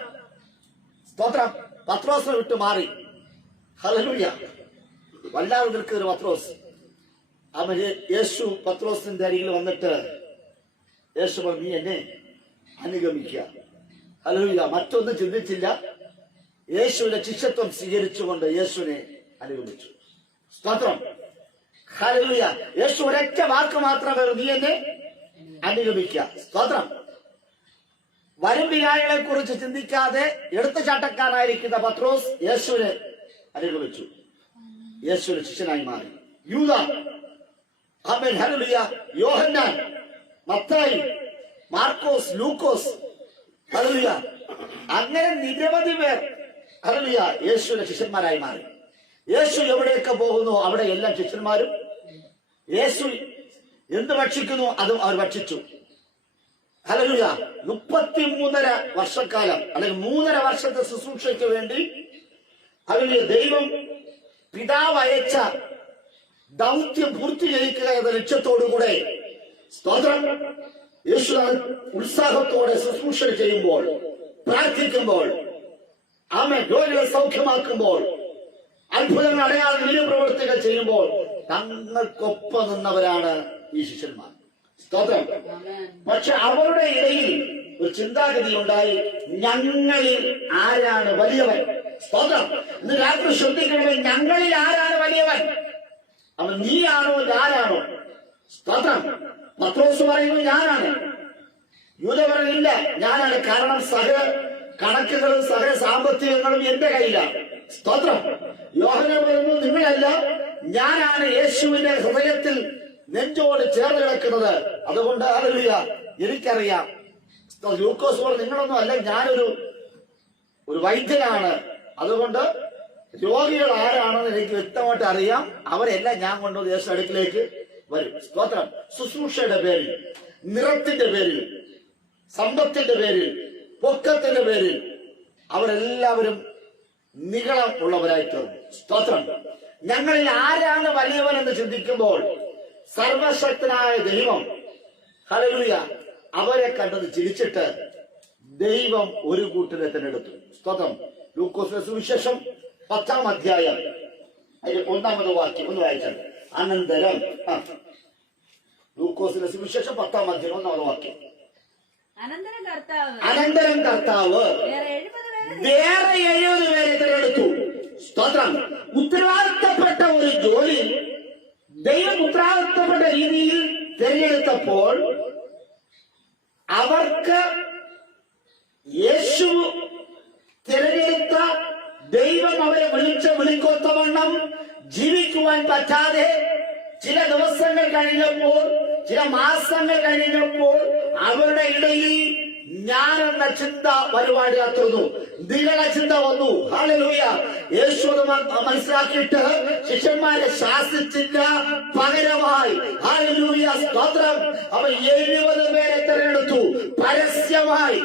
സ്തോത്രം പത്രോസിനെ വിട്ടു മാറി. ഹല്ലേലൂയ. വല്ലാതെ നിൽക്കുന്ന പത്രോസ്. അവന് യേശു പത്രോസിന്റെ അരികിൽ വന്നിട്ട് യേശു പറഞ്ഞു, നീ എന്നെ അനുഗമിക്കുക. ഹല്ലേലൂയ. മറ്റൊന്നും ചിന്തിച്ചില്ല. യേശുവിന്റെ ശിഷ്യത്വം സ്വീകരിച്ചുകൊണ്ട് യേശുവിനെ അനുഗമിച്ചു. സ്തോത്രം. ഹല്ലേലൂയ. യേശു ഒരൊറ്റ വാക്ക് മാത്രമേ, നീ എന്നെ അനുഗമിക്കുക. സ്തോത്രം. വരും വികാരികളെ കുറിച്ച് ചിന്തിക്കാതെ എടുത്തുചാട്ടക്കാരായിരിക്കുന്ന പത്രോസ് യേശുവിനെ അനുഗമിച്ചു. യേശുവിന്റെ ശിഷ്യനായി മാറി. യൂദാ, ആമേൻ ഹല്ലേലൂയ, യോഹന്നാൻ, മത്തായി, മാർക്കോസ്, ലൂക്കോസ്, ഹല്ലേലൂയ, അങ്ങനെ നിരവധി പേർ ഹല്ലേലൂയ യേശുവിന്റെ ശിഷ്യന്മാരായി മാറി. യേശു എവിടെയൊക്കെ പോകുന്നു അവിടെ എല്ലാ ശിഷ്യന്മാരും യേശു എന്ത് ഭക്ഷിക്കുന്നു അതും അവർ ഭക്ഷിച്ചു. ഹല്ലേലൂയ. 33.5 വർഷക്കാലം അല്ലെങ്കിൽ 3.5 വർഷത്തെ ശുശ്രൂഷയ്ക്ക് വേണ്ടി ഹല്ലേലൂയ ദൈവം പിതാവ് അയച്ച ദൗത്യം പൂർത്തീകരിക്കുക എന്ന ലക്ഷ്യത്തോടുകൂടെ സ്തോത്രം യേശു ഉത്സാഹത്തോടെ ശുശ്രൂഷ ചെയ്യുമ്പോൾ, പ്രാർത്ഥിക്കുമ്പോൾ ആമേൻ രോഗികളെ സൗഖ്യമാക്കുമ്പോൾ, അത്ഭുതങ്ങൾ അടയാളം വലിയ പ്രവർത്തികൾ ചെയ്യുമ്പോൾ തങ്ങൾക്കൊപ്പം നിന്നവരാണ് ഈ ശിഷ്യന്മാർ. സ്തോത്രം. പക്ഷെ അവരുടെ ഇടയിൽ ഒരു ചിന്താഗതി ഉണ്ടായി, ഞങ്ങളിൽ ആരാണ് വലിയവൻ? സ്തോത്രം. ഇന്ന് രാത്രി ശ്രദ്ധിക്കണമേ, ഞങ്ങളിൽ ആരാണ് വലിയവൻ? അവൻ നീയാണോ ഞാനാണോ? സ്തോത്രം. പത്രോസ് പറയുന്നു ഞാനാണ്. യൂദ പറയുന്നില്ല ഞാനാണ്. കാരണം സകല കണക്കുകളും സകല സാമ്പത്തികങ്ങളും എന്റെ കയ്യിലാണ്. സ്തോത്രം. യോഹന്നാൻ പറയുന്നു നിങ്ങളല്ല, ഞാനാണ് യേശുവിന്റെ ഹൃദയത്തിൽ നെഞ്ചോട് ചേർന്ന് കിടക്കുന്നത്. അതുകൊണ്ട് ഹല്ലേലൂയ എനിക്കറിയാം. ലൂക്കോസ് പറഞ്ഞു നിങ്ങളൊന്നും അല്ല, ഞാനൊരു വൈദ്യനാണ്. അതുകൊണ്ട് രോഗികൾ ആരാണെന്ന് എനിക്ക് വ്യക്തമായിട്ട് അറിയാം. അവരെല്ലാം ഞാൻ കൊണ്ടുവന്ന് യേശു അടുക്കിലേക്ക് വരും. സ്തോത്രം. ശുശ്രൂഷയുടെ പേരിൽ, നിറത്തിന്റെ പേരിൽ, സമ്പത്തിന്റെ പേരിൽ, പൊക്കത്തിന്റെ പേരിൽ അവരെല്ലാവരും നികളം ഉള്ളവരായി തീർന്നു. സ്തോത്രം. ഞങ്ങളിൽ ആരാണ് വലിയവൻ എന്ന് ചിന്തിക്കുമ്പോൾ സർവശക്തനായ ദൈവം ഹല്ലേലൂയ അവരെ കണ്ടത് ചിരിച്ചിട്ട് ദൈവം ഒരു കൂട്ടരെ തിരഞ്ഞെടുത്തു. സ്തോത്രം. ലൂക്കോസിന്റെ സുവിശേഷം 10-ാം അധ്യായം അതിന്റെ 1-ാമത് വാക്യം ഒന്ന് വായിച്ചാൽ. അനന്തരം ലൂക്കോസിന്റെ സുവിശേഷം 10-ാം അധ്യായം 1-ാമത് വാക്യം. അനന്തരം കർത്താവ് വേറെ 70 പേരെ തിരഞ്ഞെടുത്തു. സ്തോത്രം. ഉത്തരവാദിത്തപ്പെട്ട ഒരു ജോലി ദൈവം ഉത്തരവാദിത്തപ്പെട്ട രീതിയിൽ തിരഞ്ഞെടുത്തപ്പോൾ അവർക്ക് യേശു തിരഞ്ഞെടുത്ത ദൈവം അവരെ വിളിക്കൊത്തവണ്ണം ജീവിക്കുവാൻ പറ്റാതെ ചില ദിവസങ്ങൾ കഴിഞ്ഞപ്പോൾ, ചില മാസങ്ങൾ കഴിഞ്ഞപ്പോൾ അവരുടെ ഇടയിൽ ഞാനെന്ന ചിന്ത വരുവാൻ തീർന്നു. നികള ചിന്ത വന്നു. ഹല്ലേലൂയ. യേശു മനസ്സിലാക്കിയിട്ട് ശിഷ്യന്മാരെ ശാസിച്ചില്ല, പകരമായി ഹല്ലേലൂയ സ്തോത്രം അവൻ 70 പേരെ തിരഞ്ഞെടുത്തു. പരസ്യമായി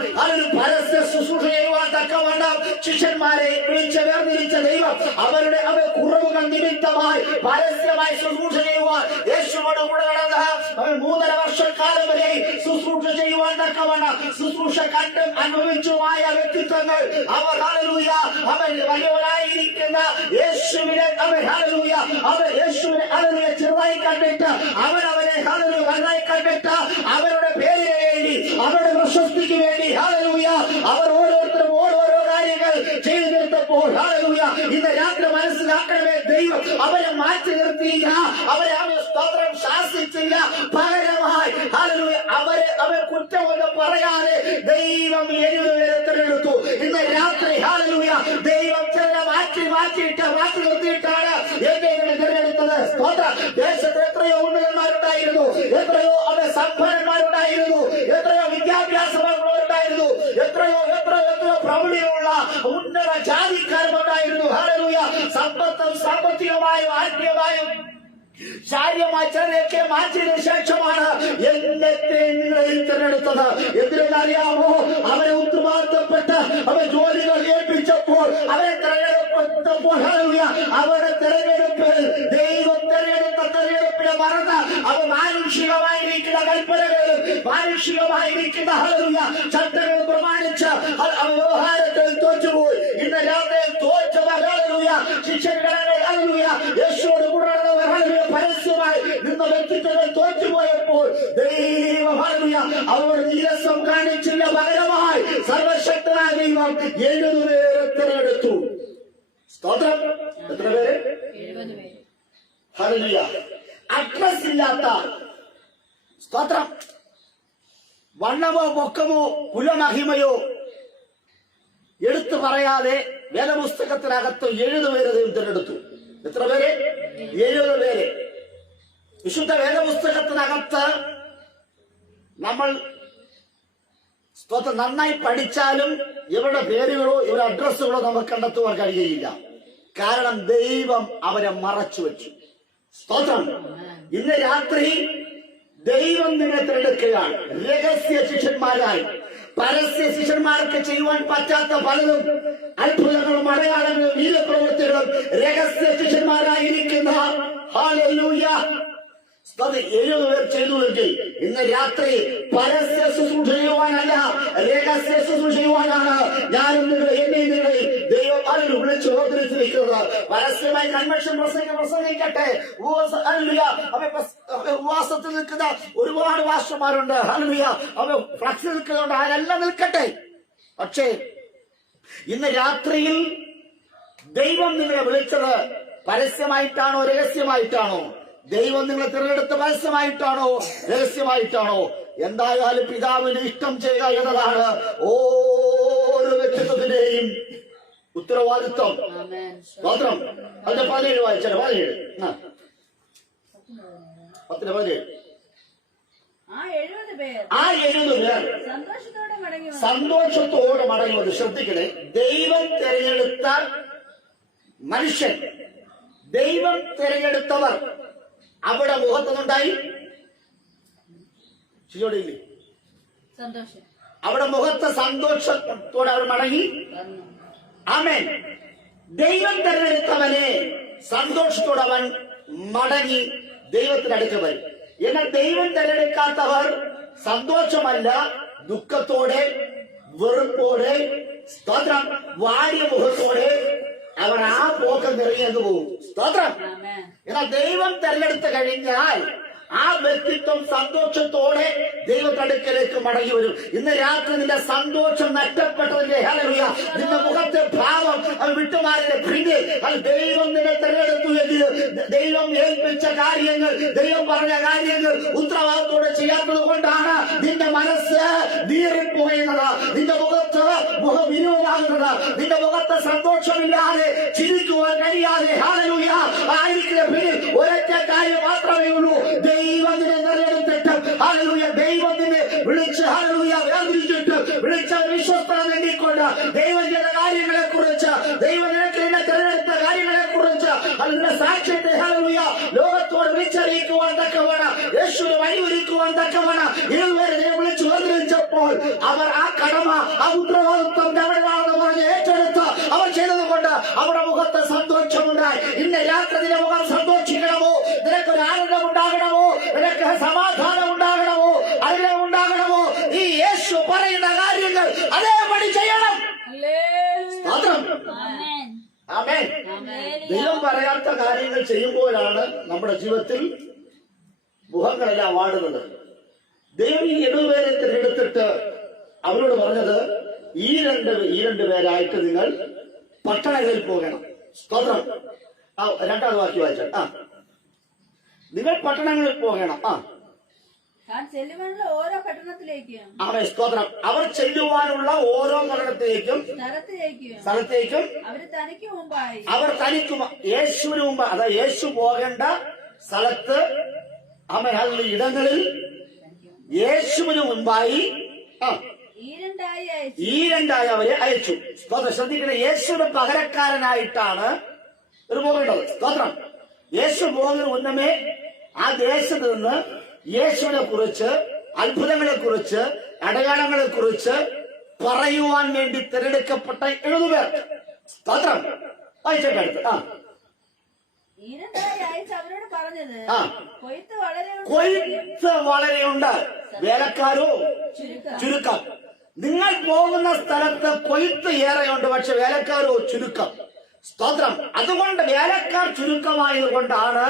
പരസ്യ ശുശ്രൂഷ ചെയ്യുവാൻ തക്കവണ്ണം ശിഷ്യന്മാരെ വിളിച്ച് വേർതിരിച്ച ദൈവം അവരുടെ കുറവുകൾ നിമിത്തമായി പരസ്യമായി ശുശ്രൂഷ ചെയ്യുവാൻ യേശുവോട് കൂടെ നടന്ന അവൻ 3.5 വർഷക്കാലം വരെ ശുശ്രൂഷ ചെയ്യുവാൻ തക്കവണ്ണം ശുശ്രൂഷ കണ്ടും അനുഭവിച്ചുമായ വ്യക്തിത്വങ്ങൾ അവർ ഹല്ലേലൂയ അവൻ വലിയവനായിരിക്കുന്ന യേശുവിനെ അവൻ ഹല്ലേലൂയ ഹല്ലേലൂയ ചെറുതായി കണ്ടിട്ട് അവരെ ഹല്ലേലൂയ വലുതായി കണ്ടിട്ട് അവരുടെ പേരിന് വേണ്ടി, അവരുടെ പ്രശസ്തിക്ക് വേണ്ടി ഹല്ലേലൂയ അവർ ഓരോരുത്തരും ഓരോരോ കാര്യങ്ങൾ ചെയ്തു നിർത്തപ്പോൾ ഹല്ലേലൂയ ഇന്ന് രാത്രി മനസ്സിലാക്കണമേ, ദൈവം അവരെ മാറ്റി നിർത്തിയില്ല, അവരെ സ്തോത്രം ശാസിച്ചില്ല, പകരമായി ഹല്ലേലൂയ അവരെ കുറ്റമൊന്നും പറയാതെ ദൈവം 70 പേരെ തിരഞ്ഞെടുത്തു. ഇന്ന് രാത്രി ഹല്ലേലൂയ ദൈവം ചില മാറ്റി നിർത്തിയിട്ടാണ് എന്നെ തിരഞ്ഞെടുത്തത്. സ്തോത്രം. ദേശത്ത് എത്രയോ ഉന്നതന്മാരുണ്ടായിരുന്നു, എത്രയോ സമ്പന്നന്മാരുണ്ടായിരുന്നു, എത്രയോ വിദ്യാഭ്യാസമുള്ളവരുണ്ടായിരുന്നു, എത്രയോ പ്രൗഢിയുള്ള ഉന്നത ജാതിക്കാരുണ്ടായിരുന്നു. ഹല്ലേലൂയ സമ്പത്തും സാമ്പത്തികമായും ആത്മീയമായും ശാരീരമായി ചിലരെയൊക്കെ മാറ്റിയതിനു ശേഷമാണ് എന്നത്തെ നിങ്ങളിൽ തിരഞ്ഞെടുത്തത്. എന്തിനെന്നറിയാമോ? അവരെ ഉത്തരവാദിത്തപ്പെട്ട് അവർ ജോലികൾ ഏൽപ്പിച്ചപ്പോൾ, അവരെ തിരഞ്ഞെടുപ്പപ്പോൾ അവരുടെ തിരഞ്ഞെടുപ്പിൽ ദൈവം തിരഞ്ഞെടുപ്പിനെ മറന്ന് അവ മാനുഷികമായിരിക്കുന്ന കൽപ്പനകളും മാനുഷികമായിരിക്കുന്ന ചട്ടങ്ങൾ പ്രമാണിച്ച് വ്യവഹാരത്തിൽ തോറ്റുപോയി. ഇന്ന് രാത്രി തോറ്റവർ ശിക്ഷകളെ യേശുവോട് കൂടെ പരസ്യമായി നിന്ന വ്യക്തിത്വങ്ങൾ തോറ്റുപോയപ്പോൾ ദൈവം അവർ നീരസം കാണിച്ചില്ല, പകരമായി സർവശക്തനായ ദൈവം 70 പേരെ തിരഞ്ഞെടുത്തു. സ്തോത്രം. എത്ര പേര്? 70 പേര്. ഹല്ലേലൂയ. അഡ്രസ് ഇല്ലാത്ത, സ്തോത്രം, വണ്ണമോ പൊക്കമോ കുലമഹിമയോ എടുത്തു പറയാതെ വേദപുസ്തകത്തിനകത്ത് 70 പേരെ ദൈവം തിരഞ്ഞെടുത്തു. എത്ര പേര്? 70 പേര്. വിശുദ്ധ വേദപുസ്തകത്തിനകത്ത് നമ്മൾ സ്തോത്രം നന്നായി പഠിച്ചാലും ഇവരുടെ പേരുകളോ ഇവരുടെ അഡ്രസ്സുകളോ നമുക്ക് കണ്ടെത്തുവാൻ കഴിയുകയില്ല. കാരണം ദൈവം അവരെ മറച്ചു വെച്ചു. സ്തോത്രം. ഇന്ന് രാത്രി ദൈവം നിന്നെ തിരഞ്ഞെടുക്കുകയാണ് രഹസ്യ ശിഷ്യന്മാരായി. പരസ്യ ശിഷ്യന്മാർക്ക് ചെയ്യുവാൻ പറ്റാത്ത പലതും അത്ഭുതങ്ങളും അടയാളങ്ങളും വീരപ്രവൃത്തികളും രഹസ്യ ശിഷ്യന്മാരായിരിക്കുന്ന ഹല്ലേലൂയ 70 പേർ ചെയ്തുവെങ്കിൽ ഇന്ന് രാത്രി പരസ്യ ശുശ്രൂഷ ചെയ്യുവാനല്ല, രഹസ്യ ശുശ്രൂഷ ചെയ്യുവാനാണ് ഞാനും എന്നെ ദൈവം അതിന് വിളിച്ച് ഓർത്തിരിക്കുന്നത്. പരസ്യമായി കൺവെൻഷൻ പ്രസംഗിക്കട്ടെ. ഉപവാസത്തിൽ നിൽക്കുന്ന ഒരുപാട് പാസ്റ്റർമാരുണ്ട്. ഹല്ലേലൂയ. അവ ഫ്ലക്സിൽ നിൽക്കുന്നുണ്ട്. ആരെല്ലാം നിൽക്കട്ടെ. പക്ഷേ ഇന്ന് രാത്രിയിൽ ദൈവം നിങ്ങളെ വിളിച്ചത് പരസ്യമായിട്ടാണോ രഹസ്യമായിട്ടാണോ? ദൈവം നിങ്ങളെ തിരഞ്ഞെടുത്ത പരസ്യമായിട്ടാണോ രഹസ്യമായിട്ടാണോ? എന്തായാലും പിതാവിന് ഇഷ്ടം ചെയ്യുക എന്നതാണ് ഓരോ വ്യക്തിത്വത്തിന്റെയും ഉത്തരവാദിത്വം. മാത്രം അതിന്റെ 17 വായിച്ചാൽ 17 ആ 70 പേർ സന്തോഷത്തോടെ മടങ്ങി വന്നു. ശ്രദ്ധിക്കണേ, ദൈവം തിരഞ്ഞെടുത്ത മനുഷ്യൻ, ദൈവം തിരഞ്ഞെടുത്തവർ അവിടെ മുഖത്തുനിന്നുണ്ടായി ശരിയോടെയില്ലേ? അവിടെ മുഖത്ത് സന്തോഷത്തോടെ അവർ മടങ്ങി. ആമേൻ. ദൈവം തിരഞ്ഞെടുത്തവനെ സന്തോഷത്തോടെ അവൻ മടങ്ങി ദൈവത്തിന്റെ അടുത്ത് വരും. എന്നാൽ ദൈവം തിരഞ്ഞെടുക്കാത്തവർ സന്തോഷമല്ല, ദുഃഖത്തോടെ, വെറുപ്പോടെ, സ്തോത്രം, വാടിയ മുഖത്തോടെ അവർ ആ പോക്കം നിറഞ്ഞു പോകും. സ്തോത്രം. എന്നാൽ ദൈവം തെരഞ്ഞെടുത്ത് കഴിഞ്ഞാൽ ആ വ്യക്തിത്വം സന്തോഷത്തോടെ ദൈവത്തടുക്കലേക്ക് മടങ്ങി വരും. ഇന്ന് രാത്രി നിന്റെ സന്തോഷം നഷ്ടപ്പെട്ടതിന്റെ ഹല്ലേലൂയ, നിന്റെ മുഖത്തെ ഭാവം അത് വിട്ടുമാറിന്റെ പിന്നെ അത് ദൈവം നിന്നെ തെരഞ്ഞെടുത്തു എങ്കിൽ ദൈവം ഏൽപ്പിച്ച കാര്യങ്ങൾ, ദൈവം പറഞ്ഞ കാര്യങ്ങൾ ഉത്തരവാദിത്തോടെ ചെയ്യാത്തത് കൊണ്ടാണ് നിന്റെ മനസ്സ് നീറിപ്പോകുന്നത്, നിന്റെ മുഖത്ത് മുഖവിരൂപമാകുന്നത്, നിന്റെ മുഖത്ത് സന്തോഷമില്ലാതെ ചിരിക്കുവാൻ കഴിയാതെ ഹല്ലേലൂയ ആയിരിക്കുന്ന പിന്നിൽ ഒരൊറ്റ കാര്യം മാത്രമേ ഉള്ളൂ. ദൈവത്തിനെ തെരഞ്ഞെടുത്തിട്ട് ഹല്ലേലൂയ, ദൈവത്തിനെ വിളിച്ച് ഹല്ലേലൂയ വേർതിരിച്ചിട്ട് വിളിച്ച വിശ്വസ്തത നേടിക്കൊണ്ട് ദൈവം ചെയ്ത കാര്യങ്ങളെ കുറിച്ച്, ദൈവം നിന്നെ തെരഞ്ഞെടുത്ത കാര്യങ്ങളെ കുറിച്ച് അതിന്റെ സാക്ഷ്യത്തെ ഹല്ലേലൂയ ലോകത്തോട് വിളിച്ചറിയിക്കുവാൻ തക്കവണ്ണം, യേശുവിനെ വഴിയൊരുക്കുവാൻ തക്കവണ്ണം ഇതുവരെ വിളിച്ചു വേർതിരിച്ചപ്പോൾ അവർ ആ കടമ, ആ ഉത്തരവാദിത്വം എവിടെയാണെന്ന് പറഞ്ഞ് ഏറ്റെടുത്ത് അവർ ചെയ്തത് കൊണ്ട് അവിടെ മുഖത്ത് സന്തോഷമുണ്ടായി. ഇന്ന് രാത്രി നിന്റെ മുഖം സന്തോഷിക്കണമോ? നിനക്കൊരു ആനന്ദം ഉണ്ടാകണമോ? നിനക്ക് സമാധാനം ഉണ്ടാകണമോ? അനുഗ്രഹം ഉണ്ടാകണമോ? ഈ യേശു പറയുന്ന കാര്യങ്ങൾ അതേപടി ചെയ്യണം. ആമേൻ. ദൈവം പറയാത്ത കാര്യങ്ങൾ ചെയ്യുമ്പോഴാണ് നമ്മുടെ ജീവിതത്തിൽ മുഖങ്ങളെല്ലാം വാടുന്നത്. ദൈവം ഈ 70 പേരെ തിരഞ്ഞെടുത്തിട്ട് അവരോട് പറഞ്ഞത് ഈ രണ്ട് പേരായിട്ട് നിങ്ങൾ പട്ടണങ്ങളിൽ പോകണം. സ്തോത്രം. രണ്ടാമത് വാക്യം വായിച്ചാൽ നിങ്ങൾ പട്ടണങ്ങളിൽ പോകണം. ഓരോ പട്ടണത്തിലേക്കും സ്തോത്രം. അവർ ചെല്ലുവാനുള്ള ഓരോ പട്ടണത്തിലേക്കും സ്ഥലത്തേക്കും അവർ തനിക്ക് യേശുവിന് മുമ്പ്, അതായത് യേശു പോകേണ്ട സ്ഥലത്ത് അതിന്റെ ഇടങ്ങളിൽ യേശുവിന് മുമ്പായി ഈ രണ്ടായി അവരെ അയച്ചു. സ്തോത്രം. ശ്രദ്ധിക്കണേ, യേശുവിന്റെ പകരക്കാരനായിട്ടാണ് ഒരു പോകേണ്ടത്. സ്തോത്രം. യേശു പോകുന്നതിന് മുന്നമേ ആ ദേശത്ത് നിന്ന് യേശുവിനെ കുറിച്ച്, അത്ഭുതങ്ങളെ കുറിച്ച്, അടയാളങ്ങളെ കുറിച്ച് പറയുവാൻ വേണ്ടി തിരഞ്ഞെടുക്കപ്പെട്ട 70 പേർ. സ്തോത്രം. വായിച്ചെടുത്ത് അവരോട് പറഞ്ഞത് കൊയ്ത്ത് വളരെയുണ്ട്, വേലക്കാരോ ചുരുക്കം. നിങ്ങൾ പോകുന്ന സ്ഥലത്ത് കൊയ്ത്ത് ഏറെയുണ്ട്, പക്ഷെ വേലക്കാരോ ചുരുക്കം. സ്തോത്രം. അതുകൊണ്ട് വേലക്കാർ ചുരുക്കമായത് കൊണ്ടാണ്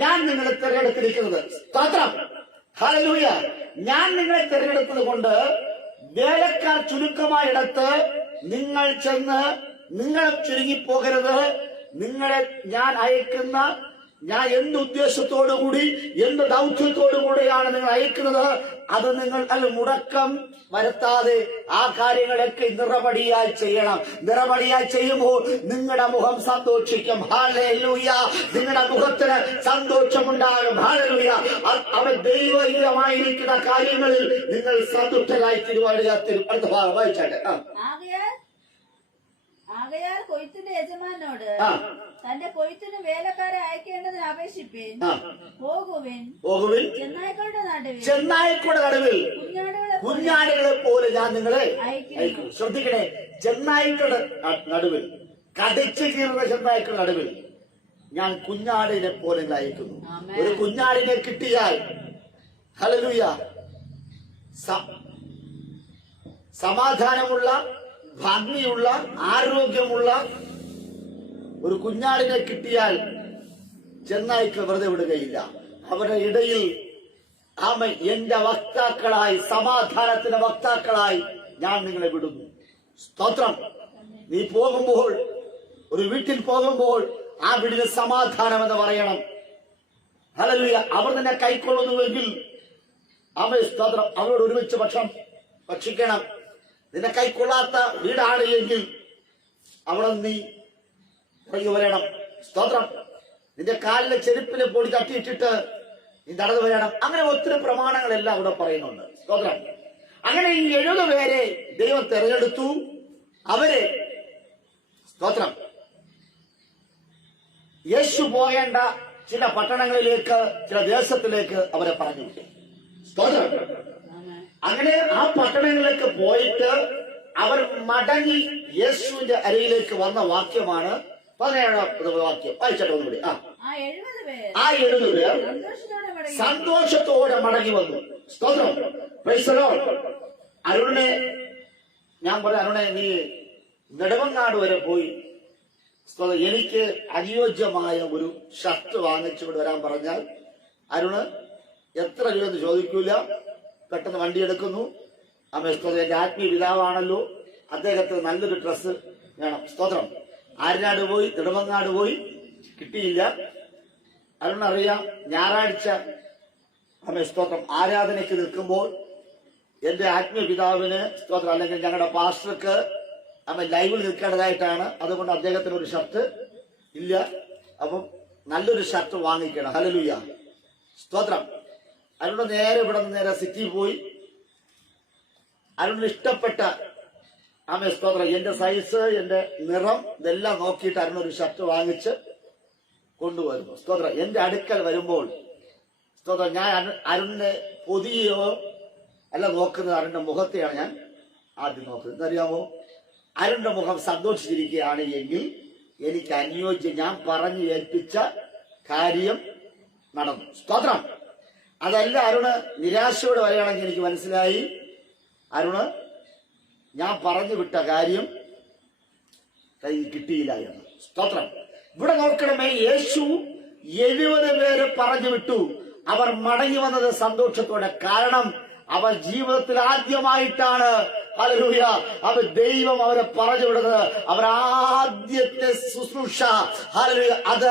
ഞാൻ നിങ്ങളെ തിരഞ്ഞെടുത്തിരിക്കുന്നത്. സ്തോത്രം. ഹല്ലേലൂയ. ഞാൻ നിങ്ങളെ തിരഞ്ഞെടുത്തത് കൊണ്ട് വേലക്കാർ ചുരുക്കമായിടത്ത് നിങ്ങൾ ചെന്ന് നിങ്ങൾ ചുരുങ്ങിപ്പോകരുത്. നിങ്ങളെ ഞാൻ അയക്കുന്ന, ഞാൻ എന്ത് ഉദ്ദേശത്തോടുകൂടി, എന്ത് ദൗത്യത്തോടുകൂടിയാണ് നിങ്ങൾ അയക്കുന്നത്, അത് നിങ്ങൾ മുടക്കം വരുത്താതെ ആ കാര്യങ്ങളൊക്കെ നിറപടിയായി ചെയ്യണം. നിറപടിയായി ചെയ്യുമ്പോൾ നിങ്ങളുടെ മുഖം സന്തോഷിക്കും. ഹല്ലേലൂയ. നിങ്ങളുടെ മുഖത്തിന് സന്തോഷമുണ്ടാകും. ഹല്ലേലൂയ. അവൻ ദൈവീയമായിരിക്കുന്ന കാര്യങ്ങളിൽ നിങ്ങൾ സന്തുഷ്ടരായി തിരുവാടിയാത്തിരും. അടുത്ത ഭാഗം വായിച്ചാട്ടെ. ആകയാൽ കൊയ്ത്തിന്റെ യജമാനോട് തന്റെ കൊയ്ത്തിന് വേലക്കാരെ അയക്കേണ്ടതിന് അപേക്ഷിപ്പേൻ. പോകുവിൻ, ചെന്നായ്ക്കളുടെ നടുവിൽ കുഞ്ഞാടുകളെ പോലെ ഞാൻ നിങ്ങളെ അയക്കും. ശ്രദ്ധിക്കണേ, ചെന്നായ്ക്കളുടെ നടുവിൽ, കടിച്ചു കീറുന്ന ചെന്നായ്ക്കളുടെ നടുവിൽ ഞാൻ കുഞ്ഞാടിനെ പോലെ അയക്കുന്നു. ആമേൻ. ഒരു കുഞ്ഞാടിനെ കിട്ടിയാൽ ഹല്ലേലൂയ സമാധാനമുള്ള, ഭംഗിയുള്ള, ആരോഗ്യമുള്ള ഒരു കുഞ്ഞാടിനെ കിട്ടിയാൽ ചെന്നായ്ക്കൾ വെറുതെ വിടുകയില്ല. അവരുടെ ഇടയിൽ എന്റെ വക്താക്കളായി, സമാധാനത്തിന്റെ വക്താക്കളായി ഞാൻ നിങ്ങളെ വിടുന്നു. സ്തോത്രം. നീ പോകുമ്പോൾ, ഒരു വീട്ടിൽ പോകുമ്പോൾ ആ വീടിന് സമാധാനം എന്ന് പറയണം. ഹല്ലേലൂയ. അവർ നിന്നെ കൈക്കൊള്ളുന്നുവെങ്കിൽ സ്തോത്രം, അവരോട് ഒരുമിച്ച് ഭക്ഷിക്കണം. നിന്നെ കൈക്കൊള്ളാത്ത വീടാണ് എങ്കിൽ അവിടെ നീ ഇറങ്ങി വരണം. സ്തോത്രം. നിന്റെ കാലിലെ ചെരുപ്പിലെ പൊടി തട്ടിയിട്ടിട്ട് നീ നടന്നു വരണം. അങ്ങനെ ഒത്തിരി പ്രമാണങ്ങളെല്ലാം അവിടെ പറയുന്നുണ്ട്. സ്തോത്രം. അങ്ങനെ ഈ 70 പേരെ ദൈവം തെരഞ്ഞെടുത്തു. അവരെ സ്തോത്രം യേശു പോകേണ്ട ചില പട്ടണങ്ങളിലേക്ക്, ചില ദേശത്തിലേക്ക് അവരെ പറഞ്ഞു വിട്ടു. സ്തോത്രം. അങ്ങനെ ആ പട്ടണങ്ങളിലേക്ക് പോയിട്ട് അവർ മടങ്ങി യേശുവിന്റെ അരയിലേക്ക് വന്ന വാക്യമാണ് 17ാം വാക്യം. വായിച്ചോട്ടെ ഒന്നുകൂടി. ആ 70 പേർ സന്തോഷത്തോടെ മടങ്ങി വന്നു. സ്തോത്രം. Price the Lord. അരുണെ ഞാൻ പറയാം, അരുണെ നീ നെടുമങ്ങാട് വരെ പോയി എനിക്ക് അനുയോജ്യമായ ഒരു ഷർട്ട് വാങ്ങിച്ചുകൊണ്ട് വരാൻ പറഞ്ഞാൽ അരുണ് എത്ര രൂപയെന്ന് ചോദിക്കൂല. പെട്ടെന്ന് വണ്ടി എടുക്കുന്നു. എന്റെ ആത്മീയ പിതാവാണല്ലോ, അദ്ദേഹത്തിന് നല്ലൊരു ഡ്രസ്സ് വേണം. സ്തോത്രം. ആര്യനാട് പോയി, നെടുമങ്ങാട് പോയി, കിട്ടിയില്ല. അരുണറിയാം, ഞായറാഴ്ച സ്തോത്രം ആരാധനയ്ക്ക് നിൽക്കുമ്പോൾ എന്റെ ആത്മീയ പിതാവിന് സ്തോത്രം, അല്ലെങ്കിൽ ഞങ്ങളുടെ പാസ്റ്റർക്ക് ലൈവിൽ നിൽക്കേണ്ടതായിട്ടാണ്. അതുകൊണ്ട് അദ്ദേഹത്തിന് ഒരു ഷർട്ട് ഇല്ല. അപ്പം നല്ലൊരു ഷർട്ട് വാങ്ങിക്കണം. ഹല്ലേലൂയ. സ്തോത്രം. അരുണ് നേരെ ഇവിടെ നിന്ന് നേരെ സിറ്റിയിൽ പോയി അരുണിന് ഇഷ്ടപ്പെട്ട സ്തോത്രം, എന്റെ സൈസ്, എന്റെ നിറം ഇതെല്ലാം നോക്കിയിട്ട് അരുണൊരു ഷർട്ട് വാങ്ങിച്ച് കൊണ്ടുവരുന്നു. സ്തോത്രം. എന്റെ അടുക്കൽ വരുമ്പോൾ സ്തോത്രം, ഞാൻ അരുണിനെ പൊതിയോ അല്ല നോക്കുന്നത്, അരുണിന്റെ മുഖത്തെയാണ് ഞാൻ ആദ്യം നോക്കുന്നത്. എന്നറിയാമോ? അരുണിന്റെ മുഖം സന്തോഷിച്ചിരിക്കുകയാണ് എങ്കിൽ എനിക്ക് അനുയോജ്യം, ഞാൻ പറഞ്ഞു ഏൽപ്പിച്ച കാര്യം നടന്നു. സ്തോത്രം. അതല്ല അരുണ് നിരാശയോടെ വരികയാണെങ്കിൽ എനിക്ക് മനസ്സിലായി അരുണ് ഞാൻ പറഞ്ഞു വിട്ട കാര്യം കയ്യിൽ കിട്ടിയില്ല എന്ന്. സ്തോത്രം. ഇവിടെ നോക്കണമേ, യേശു 70 പേര് പറഞ്ഞു വിട്ടു. അവർ മടങ്ങി വന്നത് സന്തോഷത്തോടെ. കാരണം അവർ ജീവിതത്തിൽ ആദ്യമായിട്ടാണ് ഹല്ലേലൂയ അവർ ദൈവം അവരെ പറഞ്ഞു വിടുന്നത്. അവർ ആദ്യത്തെ ശുശ്രൂഷ ഹല്ലേലൂയ അത്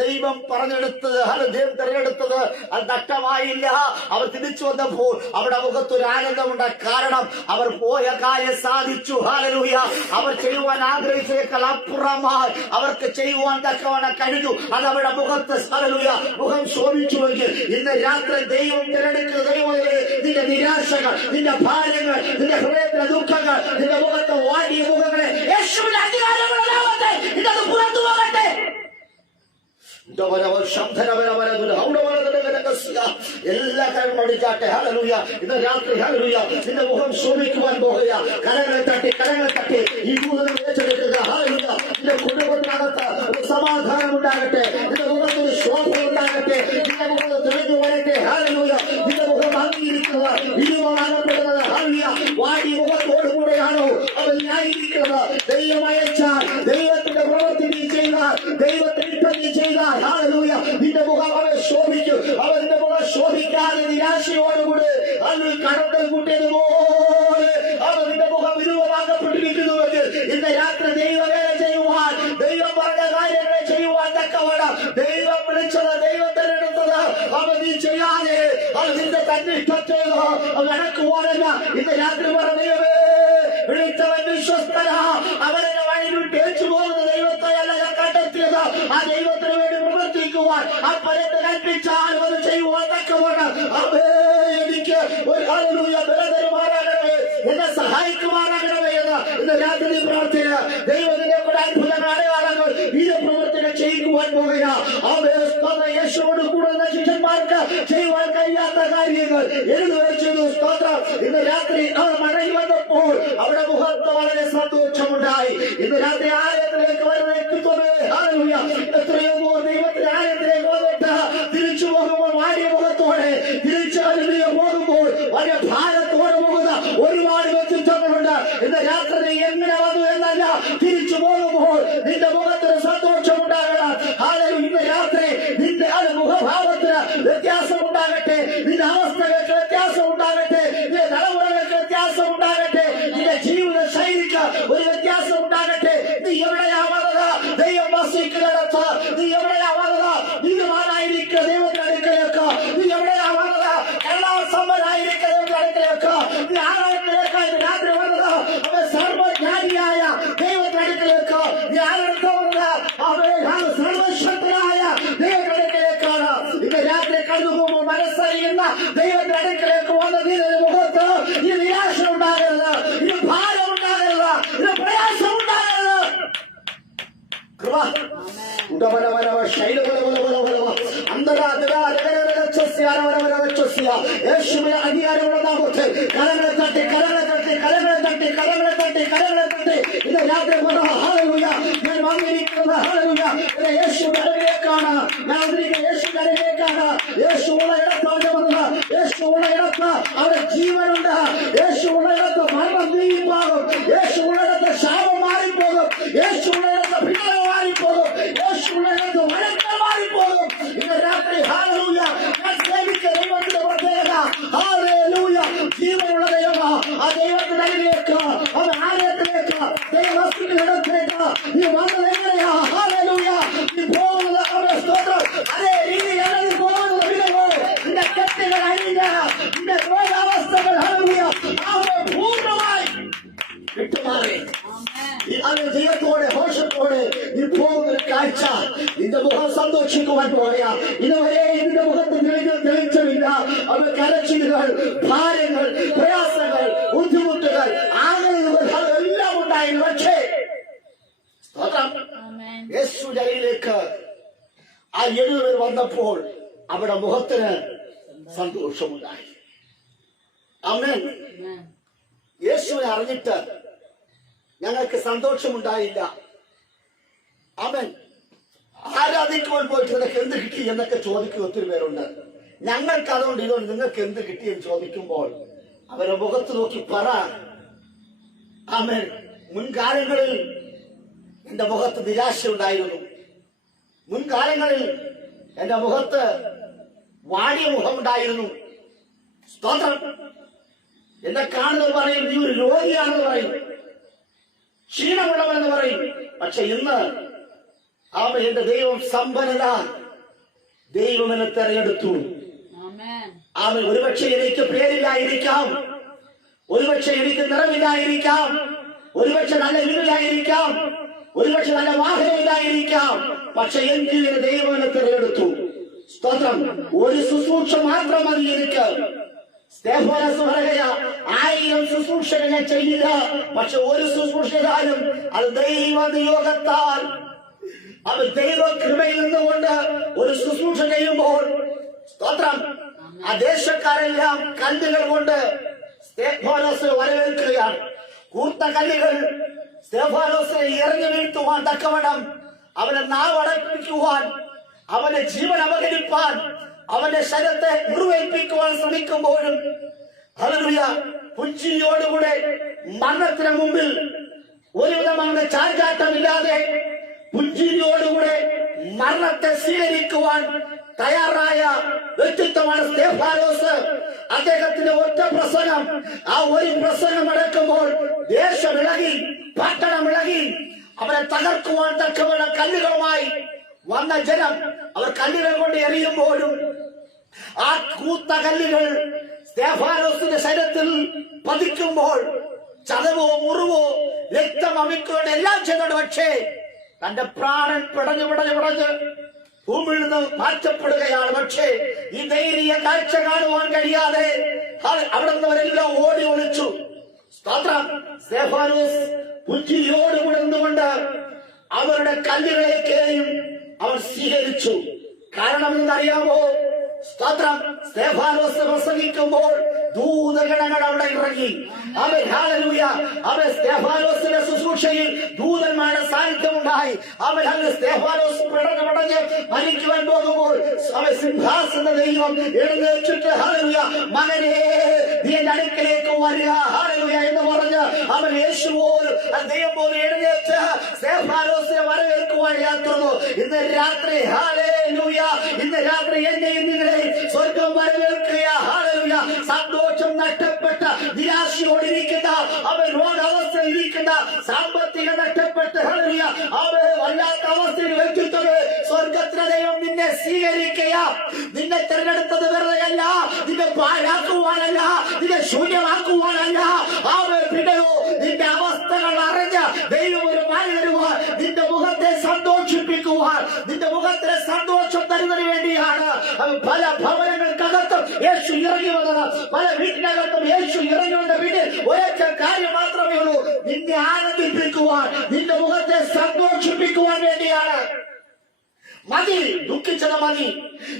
ദൈവം പറഞ്ഞെടുത്തത്, ദൈവം തെരഞ്ഞെടുത്തത് അത് നഷ്ടമായില്ല. അവർ തിരിച്ചു വന്നപ്പോൾ അവിടെ മുഖത്തൊരു ആനന്ദമുണ്ട്. കാരണം അവർ പോയ കാര്യം സാധിച്ചു. ഹല്ലേലൂയ. അവർ ചെയ്യുവാൻ ആഗ്രഹിച്ചേക്കാൾ അപ്പുറമായി അവർക്ക് ചെയ്യുവാൻ തക്കവണ്ണം കഴിഞ്ഞു. അത് അവരുടെ മുഖത്ത് ഹല്ലേലൂയ മുഖം ശോഭിച്ചുവെങ്കിൽ ഇന്ന് രാത്രി ദൈവം തിരഞ്ഞെടുക്കുന്ന ദൈവങ്ങളെ, നിന്റെ നിരാശകൾ, നിന്റെ ഭാരങ്ങൾ, നിന്റെ ഹൃദയത്തിലെ ദുഃഖങ്ങൾ, നിന്റെ മുഖത്തെ വാടിയ മുഖങ്ങളെ യേശുവിന്റെ അധികാരങ്ങളാവട്ടെ, ഇതത് പുറത്തു പോകട്ടെ. എല്ലാ കാര്യം പഠിച്ചാട്ടെ. ഹല്ലേലൂയ. ഇന്ന് രാത്രി ഹല്ലേലൂയ നിന്റെ മുഖം ശോഭിക്കുവാൻ പോകുക. കരങ്ങൾ തട്ടി ഈ ദൂതനെ ഏറ്റെടുക്കുക. ഹല്ലേലൂയ. നിന്റെ കുടുംബത്തിനകത്ത് ഒരു സമാധാനം ഉണ്ടാകട്ടെ. നിന്റെ മുഖത്തൊരു ശോഭ ഉണ്ടാകട്ടെ. നിന്റെ മുഖത്ത് തെളിഞ്ഞു വരട്ടെ. ഹല്ലേലൂയ. നിന്റെ മുഖം അംഗീകരിക്കുക. ഇരുമാനപ്പെടുന്നത് ഹല്ലേലൂയ വാടി മുഖത്തോടുകൂടെയാണോ അവൻ ന്യായീകരിക്കുന്നത്? ദൈവം അയച്ചാൽ, ദൈവത്തിന്റെ പ്രവൃത്തി നീ ചെയ്താൽ, ദൈവത്തിന് ഇഷ്ടം നീ ചെയ്താൽ ഹല്ലേലൂയ നിന്റെ മുഖം അവൻ ശോഭിക്കും. അവന്റെ മുഖം ശോഭിക്കാതെ നിരാശയോടുകൂടി അവൻ കടന്തൽ കൂട്ടിയതുപോലെ അവൻ നിന്റെ മുഖം വിരൂപമാക്കപ്പെട്ടിരിക്കുന്നുവെങ്കിൽ ഇന്ന് രാത്രി ദൈവവേല ചെയ്യുവാൻ, ദൈവം പറഞ്ഞ കാര്യങ്ങളെ ചെയ്യുവാൻ തക്കവണ്ണം ദൈവം വിളിച്ചത്, ദൈവം തെരഞ്ഞെടുത്തത് അവൻ നീ ചെയ്യാതെ അത് നിന്റെ തന്നെ ഇഷ്ടത്തേതോ നടക്കുവാനല്ല. ഇന്ന് രാത്രി പറഞ്ഞവേ വിളിച്ചവൻ വിശ്വസ്തന. അവനെ വഴിയിൽ തേച്ചു പോകുന്ന ദൈവത്തെയല്ല ഞാൻ കണ്ടെത്തിയത്. ആ ദൈവത്തിന് വേണ്ടി പ്രവർത്തിക്കുവാൻ ആ പരത്ത് കൽപ്പിച്ചാൽ അത് ചെയ്യുവാൻ തക്കവണ്ണം അവേ എനിക്ക് ഒരു ഹല്ലേലൂയ ബലം തരുമാറാകണമേ, എന്നെ സഹായിക്കുമാറാകണമേ എന്ന് ഇന്ന് രാത്രി പ്രാർത്ഥന. ദൈവത്തിന്റെ കൂടെ അത്ഭുതങ്ങൾ, അടയാളങ്ങൾ ഇത് പ്രവർത്തനം ചെയ്യുവാൻ പോകുക. യേശുവോട് കൂടെ ശിഷ്യന്മാർക്ക് ചെയ്യുവാൻ കഴിയാത്ത കാര്യങ്ങൾ എഴുതുവെച്ചു. സ്തോത്രം. ഇന്ന് രാത്രി അവർ മടങ്ങി വന്നപ്പോൾ അവിടെ മുഖത്ത് വളരെ സന്തോഷമുണ്ടായി. ഇന്ന് രാത്രി ആലയത്തിലേക്ക് വരുന്ന വ്യക്തിത്വമേ ഹല്ലേലൂയ എത്രയോ ഹല്ലേലൂയ പോകുമ്പോൾ വലിയ ഭാരത്തോടെ പോകുന്ന ഒരുപാട് വ്യക്തിത്വങ്ങളുണ്ട്. ഇന്ന് രാത്രി നീ എങ്ങനെ വന്നു എന്നല്ല, തിരിച്ചു പോകുമ്പോൾ നിന്റെ മുഖത്തിന് സന്തോഷം ഉണ്ടാകണം. ഹല്ലേലൂയ. ഇന്ന് രാത്രി നിന്റെ മുഖഭാവത്തിന് വ്യത്യാസം ഉണ്ടാകട്ടെ, നിന്റെ അവസ്ഥകൾക്ക് വ്യത്യാസം ഉണ്ടാകട്ടെ, നിന്റെ തലമുറകൾക്ക് വ്യത്യാസം ഉണ്ടാകട്ടെ, നിന്റെ ജീവിത ശൈലിക്ക് ഒരു വ്യത്യാസം ഉണ്ടാകട്ടെ. നീ എവിടെയാ വന്നത്? ദൈവം വസിക്കുന്നിടത്ത്. നീ എവിടെയാ വന്നത്? നീതിമാനായിരിക്കുക ദൈവത്തിന്റെ അടുക്കലേക്ക്. നീ എവിടെയാ വന്നത്? എല്ലാ സമ്പന്നായിരിക്കുക ദൈവത്തിന്റെ അടുക്കലേക്ക്. നീ ആരാധനയിലേക്ക് രാത്രി വന്നത്? അവൻ സർവജ്ഞാനിയായ ദൈവത്തിന്റെ അടുക്കലേക്ക്. നീ ആരെടുത്ത് വന്നത്? അവൻ സർവശക്തനായ ദൈവത്തിന്റെ അടുക്കലേക്കാണ്. ഇന്ന് രാത്രി കടന്നു പോകുമ്പോൾ മനസ്സറിയുന്ന ദൈവത്തിന്റെ അടുക്കലേക്ക് വന്ന നീ മുഖത്ത് ഈ നിരാശ ഉണ്ടാകരുത്, ഇത് ഭാരം ഉണ്ടാകരുത്, ഇത് പ്രയാസം ഉണ്ടാകരുത്. യേശുവിന്റെ അധികാരമുള്ള നാമത്തിൽ കരങ്ങളെ തട്ടി കരങ്ങളെ തട്ടി കരങ്ങളെ തട്ടി കരങ്ങളെ തട്ടി കരങ്ങളെ തട്ടി ഇന്ന് രാത്രി ഹല്ലേലൂയ. ഞാൻ വന്നിരിക്കുന്നത് ഹല്ലേലൂയ യേശുവിന്റെ അരികിലേക്കാണ്. ഞാൻ വന്നിരിക്കുന്നത് യേശുവിന്റെ അരികിലേക്കാണ്. യേശുവുള്ള ഇടത്താണ് വന്നത്. യേശുവുള്ള ഇടത്ത് അവിടെ ജീവനുണ്ട്. യേശുവുള്ള ഇടത്ത് മരണം നീങ്ങിപ്പോകും. യേശുവുള്ള ഇടത്ത് ശാപം മാറിപ്പോകും. യേശുവുള്ള ഇടത്ത് ഭിന്നത മാറിപ്പോകും. യേശുവുള്ള ഇടത്ത് വഴക്കം മാറിപ്പോകും. ഇന്ന് രാത്രി ഹല്ലേലൂയ ഞാൻ സേവിക്കുന്ന ദൈവത്തിന്റെ പ്രത്യേകത ഹല്ലേലൂയ ജീവനുള്ള ദൈവം. ആ ദൈവത്തിന്റെ അരികിലേക്ക്, അവൻ ആലയത്തിലേക്ക്, ദൈവവസ്തുക്കളുടെ ഇടത്തേക്ക് നീ വന്നത് എങ്ങനെയാ? ഹല്ലേലൂയ. നീ പോകുന്നത് അവന്റെ സ്തോത്രം അതേ രീതിയിലാണ് നീ പോകുന്നത്. നിന്റെ കെട്ടുകൾ അഴിഞ്ഞ നിന്റെ രോഗാവസ്ഥകൾ ഹല്ലേലൂയ അവരെ പൂർണ്ണമായി വിട്ടുമാറി അവന്റെ ദൈവത്തോടെ ഹോഷത്തോടെ നീ പോകുന്ന കാഴ്ച നിന്റെ മുഖം സന്തോഷിക്കുവാൻ പോയാ. ഇതുവരെ നിന്റെ മുഖത്ത് തെളിച്ചമില്ല. അവ കരച്ചിലുകൾ, ഭാരങ്ങൾ, പ്രയാസങ്ങൾ, ബുദ്ധിമുട്ടുകൾ, ആഗ്രഹങ്ങൾ എല്ലാം ഉണ്ടായിരുന്നു. പക്ഷേ യേശുവിന്റെ അരികിലേക്ക് ആ 7 പേർ വന്നപ്പോൾ അവിടെ മുഖത്തിന് സന്തോഷമുണ്ടായി. ആമേൻ. യേശുവിനെ അറിഞ്ഞിട്ട് ഞങ്ങൾക്ക് സന്തോഷമുണ്ടായില്ല. ആമേൻ. ആരാധിക്കുവാൻ പോയിട്ട് നിനക്ക് എന്ത് കിട്ടി എന്നൊക്കെ ചോദിക്കുന്ന ഒത്തിരി പേരുണ്ട്. ഞങ്ങൾക്ക് അതുകൊണ്ട് ഇതുകൊണ്ട് നിങ്ങൾക്ക് എന്ത് കിട്ടിയെന്ന് ചോദിക്കുമ്പോൾ അവരെ മുഖത്ത് നോക്കി പറ. ആമേൻ. മുൻകാലങ്ങളിൽ എന്റെ മുഖത്ത് നിരാശ ഉണ്ടായിരുന്നു. മുൻകാലങ്ങളിൽ എന്റെ മുഖത്ത് വാടിയ മുഖമുണ്ടായിരുന്നു. സ്തോത്രം. എന്നെ കാണുന്നത് പറയും നീ ഒരു രോഗിയാണെന്ന് പറയും, ക്ഷീണമുള്ളവനെന്ന് പറയും. പക്ഷെ ഇന്ന് എന്റെ ദൈവം സമ്പന്നത. ദൈവം എന്നെ തെരഞ്ഞെടുത്തു. അവൻ ഒരുപക്ഷെ എനിക്ക് പേരില്ലായിരിക്കാം, ഒരുപക്ഷെ എനിക്ക് നിറമില്ലായിരിക്കാം, ഒരുപക്ഷെ നല്ല വീടില്ലായിരിക്കാം, ഒരുപക്ഷെ നല്ല വാഹനമില്ലായിരിക്കാം. പക്ഷെ എങ്കിൽ ദൈവം എന്നെ തെരഞ്ഞെടുത്തു. സ്തോത്രം. ഒരു ശുശ്രൂഷ മാത്രം മതി എനിക്ക്. സ്തേഫാനോസ് പറയുക 1000 ശുശ്രൂഷകൾ ഞാൻ ചെയ്യില്ല, പക്ഷെ ഒരു ശുശ്രൂഷകാലും അത് ദൈവ നിയോഗത്താൽ അത് ദൈവ കൃപയിൽ നിന്നുകൊണ്ട് ഒരു ശുശ്രൂഷ ചെയ്യുമ്പോൾ സ്തോത്രം ആ ദേശക്കാരെല്ലാം കല്ലുകൾ കൊണ്ട് സ്തേഫാനോസിനെ വരവേൽക്കുകയാണ്. കൂർത്ത കല്ലുകൾ സ്തേഫാനോസിനെ ഇറങ്ങി വീഴ്ത്തുവാൻ തക്കവണ്ണം അവനെ നാവടപ്പിക്കുവാൻ, അവന്റെ ജീവൻ അപകരിപ്പാൻ, അവന്റെ ശരീരത്തെ മുറിവേൽപ്പിക്കുവാൻ ശ്രമിക്കുമ്പോഴും ഹല്ലേലൂയ പുഞ്ചിരിയോടുകൂടെ മരണത്തിന് മുമ്പിൽ ഒരുവിധമാണ് ചാഞ്ചാട്ടമില്ലാതെ പുഞ്ചിരിയോടുകൂടെ മരണത്തെ സ്വീകരിക്കുവാൻ തയ്യാറായ വ്യക്തിത്വമാണ് സ്തേഫാനോസ്. അദ്ദേഹത്തിന്റെ ഒറ്റ പ്രസംഗം, ആ ഒരു പ്രസംഗം നടക്കുമ്പോൾ ദേശമിളകി, പട്ടണമിളകി. അവരെ തകർക്കുവാൻ തക്കവണ്ണം കല്ലുകളുമായി വന്ന ജനം അവർ കല്ലുകൾ കൊണ്ട് എറിയുമ്പോഴും ആ കൂത്ത കല്ലുകൾ സ്തേഫാനോസിന്റെ ശരീരത്തിൽ പതിക്കുമ്പോൾ ചതവോ മുറിവോ രക്തം അമിക്കുകയോ എല്ലാം ചെയ്യുന്നുണ്ട്. പക്ഷേ തന്റെ പ്രാണൻ പിടഞ്ഞു ഭൂമിയിൽ നിന്ന് മാറ്റപ്പെടുകയാണ്. പക്ഷേ ഈ ധൈര്യ കാഴ്ച കാണുവാൻ കഴിയാതെ അവിടെ നിന്നവരെല്ലാം ഓടി ഒളിച്ചു. സ്തോത്രം. സ്തേഫാനോസ് പുഞ്ചിരിയോടുകൂടെ നിന്നുകൊണ്ട് അവരുടെ കല്ലുകളേക്കെയും അവർ സ്വീകരിച്ചു. കാരണം എന്നറിയാമോ? സ്തോത്രം. സ്തേഫാനോസ് പ്രസംഗിക്കുമ്പോൾ ദൂതഗണങ്ങൾ അവിടെ ഇറങ്ങി. അവൻ ഹല്ലേലൂയ, അവൻ സ്തെഫാനോസിന്റെ ശുശ്രൂഷയിൽ ദൂതന്മാരുടെ സാന്നിധ്യം ഉണ്ടായി. അവൻ സ്തെഫാനോസ് പിടഞ്ഞ് മരിക്കുവാൻ പോകുമ്പോൾ അവൻ സിംഹാസന ദൈവം എഴുന്നേറ്റിട്ട് ഹല്ലേലൂയ, മകനെ നീ എന്റെ അടുക്കലേക്ക് വരിക ഹല്ലേലൂയ എന്ന് പറഞ്ഞ് അവൻ യേശു പോലും ദൈവം പോലും എഴുന്നേറ്റ് സ്തെഫാനോസിനെ വരവേൽക്കുവാൻ യാത്രന്നു. ഇന്ന് രാത്രി ഹല്ലേലൂയ, ഇന്ന് രാത്രി എന്നെയും നിങ്ങളെ സ്വർഗം വരവേൽക്കുക ഹല്ലേലൂയ. സന്തോഷം നഷ്ടപ്പെട്ട നിരാശയോടിരിക്കുന്ന അവൻ രോഗാവസ്ഥയിൽ ഇരിക്കുന്ന സാമ്പത്തിക നഷ്ടപ്പെട്ട് ഹല്ലേലൂയ അവൻ വല്ലാത്ത അവസ്ഥയിൽ വ്യക്തിത്വം സ്വർഗത്തിലെ ദൈവം നിന്നെ സ്വീകരിക്കുക. നിന്നെ തിരഞ്ഞെടുത്തത് വെറുതെയല്ല, നിന്നെ പാഴാക്കുവാനല്ല, നിന്നെ ശൂന്യമാക്കുവാനല്ല. അവൻ പിന്നെയോ നിന്റെ അവസ്ഥകൾ അറിഞ്ഞ് ദൈവം ഒരു മാറി തരുവാൻ, നിന്റെ മുഖത്തെ സന്തോഷിപ്പിക്കുവാൻ, നിന്റെ മുഖത്തിലെ സന്തോഷം തരുന്നതിന് വേണ്ടിയാണ് പല ഭവനങ്ങൾക്കകത്തും യേശു ഇറങ്ങി വന്നത്. പല വീട്ടിനകത്തും യേശു ഇറങ്ങി വന്ന വീട്ടിൽ ഒരൊറ്റ കാര്യം മാത്രമേ ഉള്ളൂ, നിന്നെ ആനന്ദിപ്പിക്കുവാൻ, നിന്റെ മുഖത്തെ സന്തോഷിപ്പിക്കുവാൻ വേണ്ടിയാണ്. മതി, ദുഃഖിച്ചത് മതി,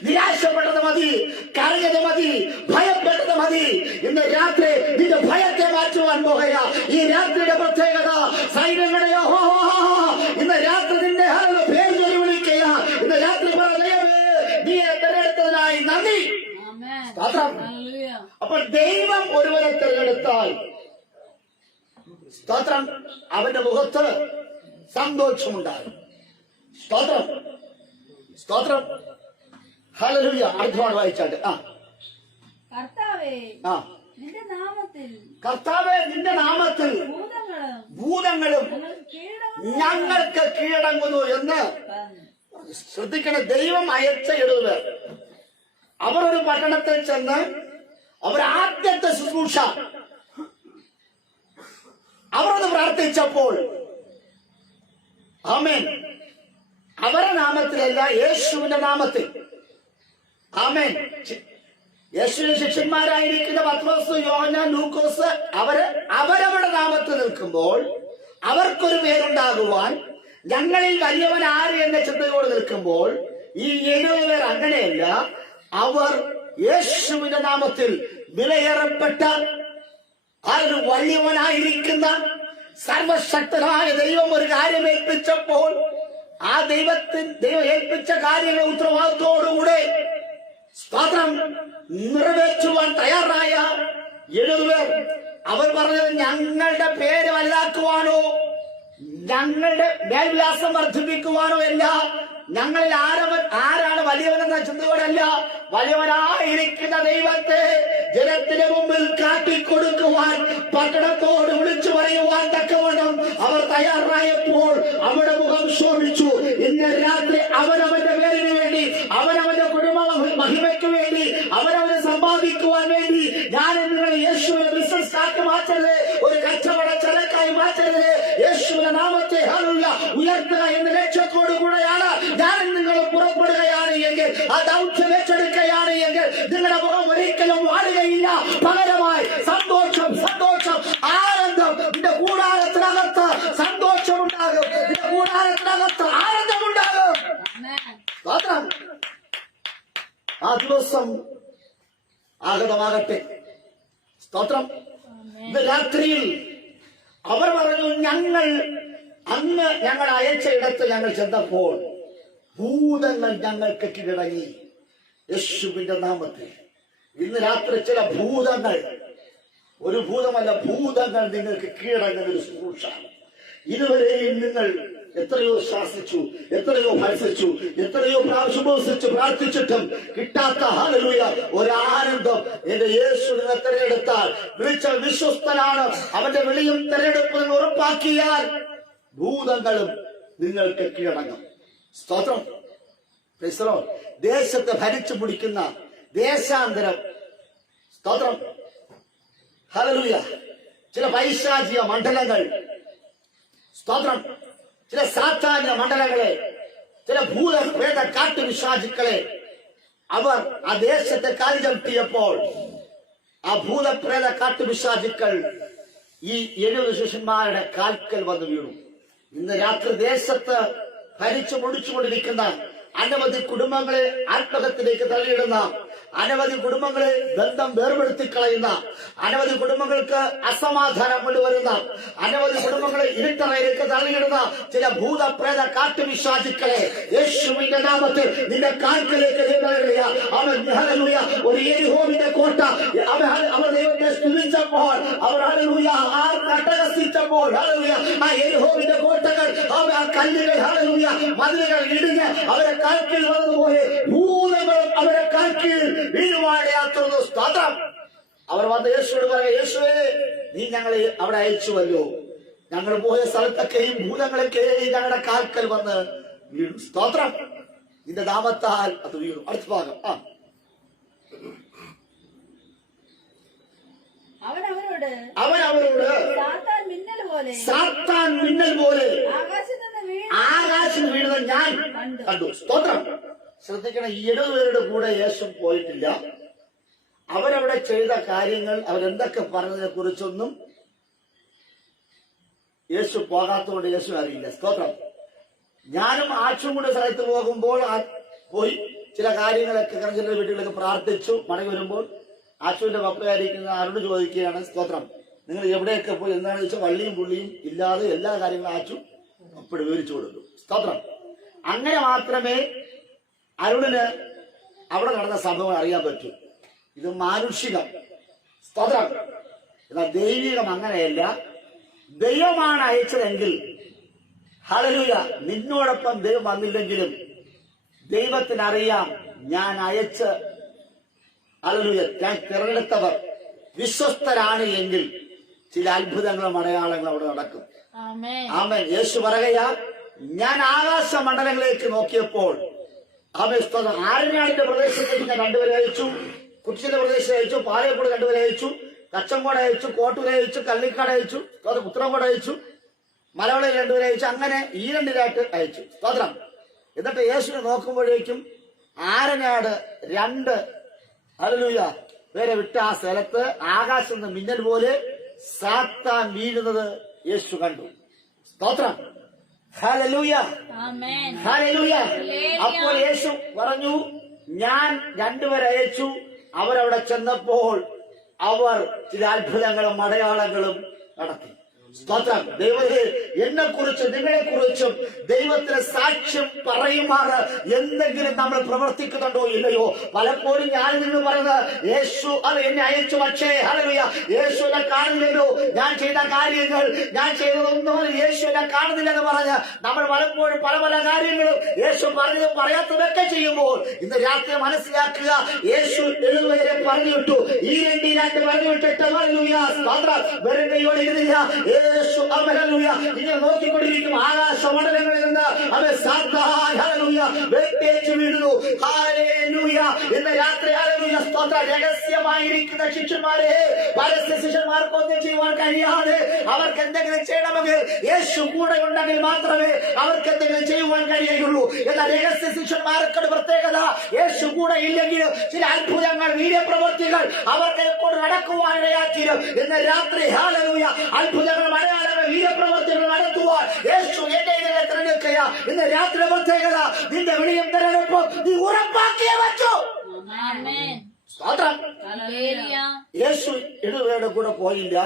നിരാശപ്പെട്ടത് മതി, കരഞ്ഞത് മതി, ഭയപ്പെട്ടത് മതി. ഇന്ന് രാത്രി നിന്റെ ഭയത്തെ മാറ്റുവാൻ പോകുക. ഈ രാത്രിയുടെ പ്രത്യേകത സൈന്യങ്ങളുടെ ഇന്ന് രാത്രി നിന്നെ പേര് ചൊല്ലി വിളിക്കുക. ഇന്ന് രാത്രി നീ തിരഞ്ഞെടുത്തതിനായി നന്ദി. സ്തോത്രം. അപ്പോൾ ദൈവം ഒരുവരെ തിരഞ്ഞെടുത്താൽ സ്തോത്രം, അവന്റെ മുഖത്ത് സന്തോഷമുണ്ടാകും. സ്തോത്രം, സ്തോത്രം, ഹല്ലേലൂയ. അർത്ഥമാണ് വായിച്ചാട്ട്. കർത്താവേ ആ നിന്റെ നാമത്തിൽ, കർത്താവേ നിന്റെ നാമത്തിൽ ഭൂതങ്ങളും ഞങ്ങൾക്ക് കീഴടങ്ങുന്നു എന്ന് ശ്രദ്ധിക്കണം. ദൈവം അയച്ച 70 പേർ അവർ ഒരു പട്ടണത്തിൽ ചെന്ന് അവർ ആദ്യത്തെ ശുശ്രൂഷ അവരത് പ്രാർത്ഥിച്ചപ്പോൾ ആമേൻ, അവരുടെ നാമത്തിലല്ല യേശുവിന്റെ നാമത്തിൽ. ആമേൻ. യേശുവിന്റെ ശിഷ്യന്മാരായിരിക്കുന്ന പത്രോസ്, യോഹന്നാൻ, ലൂക്കോസ് അവരവരുടെ നാമത്തിൽ നിൽക്കുമ്പോൾ അവർക്കൊരു പേരുണ്ടാകുവാൻ, ഞങ്ങളിൽ വലിയവൻ ആര് എന്ന ചിന്തയോട് നിൽക്കുമ്പോൾ ഈ 70 പേർ അങ്ങനെയല്ല. അവർ യേശുവിന്റെ നാമത്തിൽ വിലയേറപ്പെട്ട ആ ഒരു വലിയവനായിരിക്കുന്ന സർവശക്തനായ ദൈവം ഒരു കാര്യം ഏൽപ്പിച്ചപ്പോൾ ആ ദൈവം ഏൽപ്പിച്ച കാര്യങ്ങൾ ഉത്തരവാദിത്തോടുകൂടെ സ്തോത്രം നിറവേറ്റുവാൻ തയ്യാറായ 70 പേർ. അവർ പറഞ്ഞത് ഞങ്ങളുടെ പേര് വലുതാക്കുവാനോ ഞങ്ങളുടെ മേൽവിലാസം വർദ്ധിപ്പിക്കുവാനോ അല്ല, ഞങ്ങളിൽ ആരാണ് വലിയവനെന്ന ചിന്തയോടല്ല, വലിയവനായിരിക്കുന്ന ദൈവത്തെ ജനത്തിന് മുമ്പിൽ കാട്ടിക്കൊടുക്കുവാൻ, പട്ടണത്തോട് വിളിച്ചു പറയുവാൻ തക്കവണ്ണം അവർ തയ്യാറായപ്പോൾ അവിടെ മുഖം ശോഭിച്ചു. ഇന്ന് രാത്രി അവനവന്റെ പേരിന് വേണ്ടി, അവനവന്റെ കുടുംബ മഹിമയ്ക്ക് വേണ്ടി, അവനവനെ സമ്പാദിക്കുവാൻ വേണ്ടി ഞാൻ നിങ്ങൾ യേശുവിനെ ബിസിനസ് ആക്കി മാറ്റരുത്, ഒരു കച്ചവട ചരക്കായി മാറ്റരുത്. യേശുവിന്റെ നാമത്തെ ഹല്ലേലൂയ ഉയർത്തുക എന്ന ലക്ഷ്യത്തോടു കൂടെയാണ് ഞാൻ നിങ്ങൾ പുറപ്പെടുകയാണ് എങ്കിൽ, ആ ദൗത്യം ഏറ്റെടുക്കുകയാണ് എങ്കിൽ നിങ്ങളുടെ മുഖം ഒരിക്കലും വാടുകയില്ല. പകരമായി സന്തോഷം, സന്തോഷം, ആനന്ദം. നിന്റെ കൂടാരത്തിനകത്ത് സന്തോഷമുണ്ടാകും, നിന്റെ കൂടാരത്തിനകത്ത് ആനന്ദമുണ്ടാകും. സ്തോത്രം. ആ ദിവസം ആഗതമാകട്ടെ. സ്തോത്രം. ഇന്ന് രാത്രിയിൽ അവർ പറഞ്ഞു, ഞങ്ങൾ അയച്ച ഇടത്ത് ഞങ്ങൾ ചെന്നപ്പോൾ ഭൂതങ്ങൾ ഞങ്ങൾക്ക് കീഴടങ്ങി യേശുവിന്റെ നാമത്തിൽ. ഇന്ന് രാത്രി ചില ഭൂതങ്ങൾ, ഒരു ഭൂതമല്ല, ഭൂതങ്ങൾ നിങ്ങൾക്ക് കീഴടങ്ങുന്ന ഒരു ശുശ്രൂഷ. ഇതുവരെയും നിങ്ങൾ എത്രയോ ശാസിച്ചു, എത്രയോ ഭത്സിച്ചു, എത്രയോ പ്രാവശ്യം പ്രാർത്ഥിച്ചിട്ടും കിട്ടാത്ത ഹല്ലേലൂയ ഒരു ആനന്ദം എന്റെ യേശു നിങ്ങൾ തിരഞ്ഞെടുത്താൽ, വിളിച്ച വിശ്വസ്തനാണ്, അവന്റെ വിളിയും തിരഞ്ഞെടുപ്പും ഉറപ്പാക്കിയാൽ ഭൂതങ്ങളും നിങ്ങൾക്ക് കീഴടങ്ങും. സ്തോത്രം. ദേശത്തെ ഭരിച്ചു പിടിക്കുന്ന ദേശാന്തരം. സ്തോത്രം. ഹല്ലേലൂയ. ചില പൈശാചിക മണ്ഡലങ്ങൾ, സ്തോത്രം, ചില സാത്താന്യ മണ്ഡലങ്ങളെ, ചില ഭൂതപ്രേത കാട്ടുവിശ്വാസികളെ അവർ ആ ദേശത്തെ കാലിചവിട്ടിയപ്പോൾ ആ ഭൂതപ്രേത കാട്ടുവിശ്വാസികൾ ഈ 70 ശിഷ്യന്മാരുടെ കാൽക്കൽ വന്ന് വീണു. ഇന്ന് രാത്രി ദേശത്ത് ഭരിച്ചു മുടിച്ചുകൊണ്ടിരിക്കുന്ന അനവധി കുടുംബങ്ങളെ ആത്മഹത്യയിലേക്ക് തള്ളിയിടുന്ന അനവധി കുടുംബങ്ങളെ ബന്ധം വേർപെടുത്തി കളയുന്ന, അനവധി കുടുംബങ്ങൾക്ക് അസമാധാനം കൊണ്ടുവരുന്ന, അനവധി കുടുംബങ്ങളെ ഇരുട്ടറയിലേക്ക് തള്ളിയിടുന്ന ചില ഭൂതപ്രേത കാട്ടുവിശ്വാസികളെ യേശുവിന്റെ നാമത്തിൽ നിന്റെ കാൽക്കലേക്ക് അവൻ ഒരു യെരിഹോവിന്റെ കോട്ട അവർ ദൈവത്തെ സ്തുതിച്ചപ്പോൾ, അവർ ആ കട്ടകസിച്ചപ്പോൾ ആ യെരിഹോവിന്റെ കോട്ടകൾ ആ കല്ലുകൾ മതിലുകൾ ഇടിഞ്ഞ് അവരെ കാൽക്കീഴിൽ വന്നതുപോലെ ഭൂതങ്ങൾ അവരെ കീഴിൽ വീഴുവാടയാത്തുന്നു. സ്തോത്രം. അവർ വന്ന് യേശുവോട് പറയാം, യേശുവേ നീ ഞങ്ങളെ അവിടെ അയച്ചുവല്ലോ, ഞങ്ങൾ പോയ സ്ഥലത്തൊക്കെയും ഭൂതങ്ങളൊക്കെയും ഞങ്ങളുടെ കാൽക്കൽ വന്ന് വീണു. സ്തോത്രം. നിന്റെ നാമത്താൽ അത് വീണു. അടുത്ത ഭാഗം. അവൻ അവരോട് സാത്താൻ മിന്നൽ പോലെ ആകാശത്ത് വീഴുന്നത് ഞാൻ കണ്ടു. സ്തോത്രം. ശ്രദ്ധിക്കണം, ഈ 70 പേരുടെ കൂടെ യേശു പോയിട്ടില്ല. അവരവിടെ ചെയ്ത കാര്യങ്ങൾ, അവരെന്തൊക്കെ പറഞ്ഞതിനെ കുറിച്ചൊന്നും യേശു പോകാത്തതുകൊണ്ട് യേശു അറിയില്ല. സ്തോത്രം. ഞാനും ആച്ചും കൂടെ സ്ഥലത്ത് പോകുമ്പോൾ പോയി ചില കാര്യങ്ങളൊക്കെ ചില വീട്ടുകളിലൊക്കെ പ്രാർത്ഥിച്ചു. മടങ്ങി വരുമ്പോൾ ആച്ചുവിന്റെ പപ്പയായിരിക്കുന്ന അരുണ് ചോദിക്കുകയാണ്, സ്തോത്രം, നിങ്ങൾ എവിടെയൊക്കെ പോയി എന്താണെന്ന് വെച്ചാൽ വള്ളിയും പുള്ളിയും ഇല്ലാതെ എല്ലാ കാര്യങ്ങളും ആച്ചു അപ്പോഴും വിവരിച്ചു കൊടുക്കും. സ്തോത്രം. അങ്ങനെ മാത്രമേ അരുണിന് അവിടെ നടന്ന സംഭവം അറിയാൻ പറ്റൂ. ഇത് മാനുഷികം. സ്തോത്രം. എന്നാൽ ദൈവികം അങ്ങനെയല്ല. ദൈവമാണ് അയച്ചതെങ്കിൽ, ഹല്ലേലൂയ, നിന്നോടൊപ്പം ദൈവം വന്നില്ലെങ്കിലും ദൈവത്തിനറിയാം ഞാൻ അയച്ച്, ഹല്ലേലൂയ, ഞാൻ തിരഞ്ഞെടുത്തവർ വിശ്വസ്തരാണ് എങ്കിൽ ചില അത്ഭുതങ്ങളും അടയാളങ്ങളും അവിടെ നടക്കും. ആമേൻ. യേശു പറയുക, ഞാൻ ആകാശ മണ്ഡലങ്ങളിലേക്ക് നോക്കിയപ്പോൾ ആരനാടിന്റെ പ്രദേശത്തേക്ക് ഞാൻ 2 പേരെ അയച്ചു, കുറ്റിന്റെ പ്രദേശത്ത് അയച്ചു, പാലയക്കോട് 2 പേരെ അയച്ചു, കച്ചങ്കോട് അയച്ചു, കോട്ടൂർ അയച്ചു, കള്ളിക്കാട് അയച്ചു, ഉത്തരങ്കോട് അയച്ചു, മലയാളിയിൽ 2 പേരെ അയച്ചു. അങ്ങനെ ഈ 2 പേരായിട്ട് അയച്ചു. സ്തോത്രം. എന്നിട്ട് യേശുവിനെ നോക്കുമ്പോഴേക്കും ആരനാട് 2 ഹല്ലേലൂയ പേരെ വിട്ട ആ സ്ഥലത്ത് ആകാശത്ത് നിന്ന് മിന്നൽ പോലെ സാത്താൻ വീഴുന്നത് യേശു കണ്ടു. സ്തോത്രം. Hallelujah, hallelujah. അപ്പോൾ യേശു പറഞ്ഞു, ഞാൻ 2 പേരെ അയച്ചു. അവരവിടെ ചെന്നപ്പോൾ അവർ ചില അത്ഭുതങ്ങളും അടയാളങ്ങളും നടത്തി. സ്തോത്രം. ദൈവത്തെ എന്നെ കുറിച്ചും നിങ്ങളെ കുറിച്ചും ദൈവത്തിന് സാക്ഷ്യം പറയുമാറ് എന്തെങ്കിലും നമ്മൾ പ്രവർത്തിക്കുന്നുണ്ടോ ഇല്ലയോ? പലപ്പോഴും ഞാൻ നിന്ന് പറയുന്നത്, യേശു അത് എന്നെ അയച്ചു, പക്ഷേ ഹല്ലേലൂയ യേശു എന്നെ കാണുന്നില്ലല്ലോ, ഞാൻ ചെയ്ത കാര്യങ്ങൾ, ഞാൻ ചെയ്തതൊന്നും യേശു എന്നെ കാണുന്നില്ലെന്ന് പറഞ്ഞ് നമ്മൾ പലപ്പോഴും പല പല കാര്യങ്ങളും യേശു പറഞ്ഞതും പറയാത്തതൊക്കെ ചെയ്യുമ്പോൾ ഇന്ന് രാത്രി മനസ്സിലാക്കുക, യേശു 70 പേരെ പറഞ്ഞു വിട്ടു. ഈ 2 പറഞ്ഞു വിട്ടിട്ട് ഹല്ലേലൂയ സ്തോത്രം വെറും കൈയോടെ ഇരുന്നില്ല. യേശു ഹല്ലേലൂയ ഇങ്ങനെ നോക്കിക്കൊണ്ടിരിക്കും. ആകാശമണ്ഡലങ്ങളിൽ നിന്ന് അവൻ സാത്താൻ ഹല്ലേലൂയ വെട്ടേറ്റ് വീഴുന്നു. ഹല്ലേലൂയ. ഇന്ന് രാത്രി ഹല്ലേലൂയ സ്തോത്രം. രഹസ്യമായിരിക്കുന്ന ശിഷ്യന്മാരെ പരസ്യ ശിഷ്യന്മാർക്കൊന്നും ചെയ്യുവാൻ കഴിയാതെ അവർക്ക് എന്തെങ്കിലും ചെയ്യണമെങ്കിൽ യേശു കൂടെ ഉണ്ടെങ്കിൽ മാത്രമേ അവർക്ക് എന്തെങ്കിലും ചെയ്യുവാൻ കഴിയുകയുള്ളൂ. എന്നാൽ രഹസ്യ ശിഷ്യന്മാർക്കൊരു പ്രത്യേകത, യേശു കൂടെ ഇല്ലെങ്കിൽ ചില അത്ഭുതങ്ങൾ, വീര്യപ്രവൃത്തികൾ അവർക്ക് കൊണ്ട് നടക്കുവാനിടയാക്കിയും ഇന്ന് രാത്രി ഹല്ലേലൂയ അത്ഭുതങ്ങൾ, മലയാളങ്ങൾ, വീര്യപ്രവൃത്തികൾ നടത്തുവാൻ യേശു എന്നെ തിരഞ്ഞെടുക്കുക. ഇന്ന് രാത്രി പ്രത്യേകത, നിന്റെ വിളിയും തിരഞ്ഞെടുപ്പും നീ ഉറപ്പാക്കിയേ പറ്റൂ. സ്തോത്രം. യേശു 7 പേരുടെ കൂടെ പോയില്ല.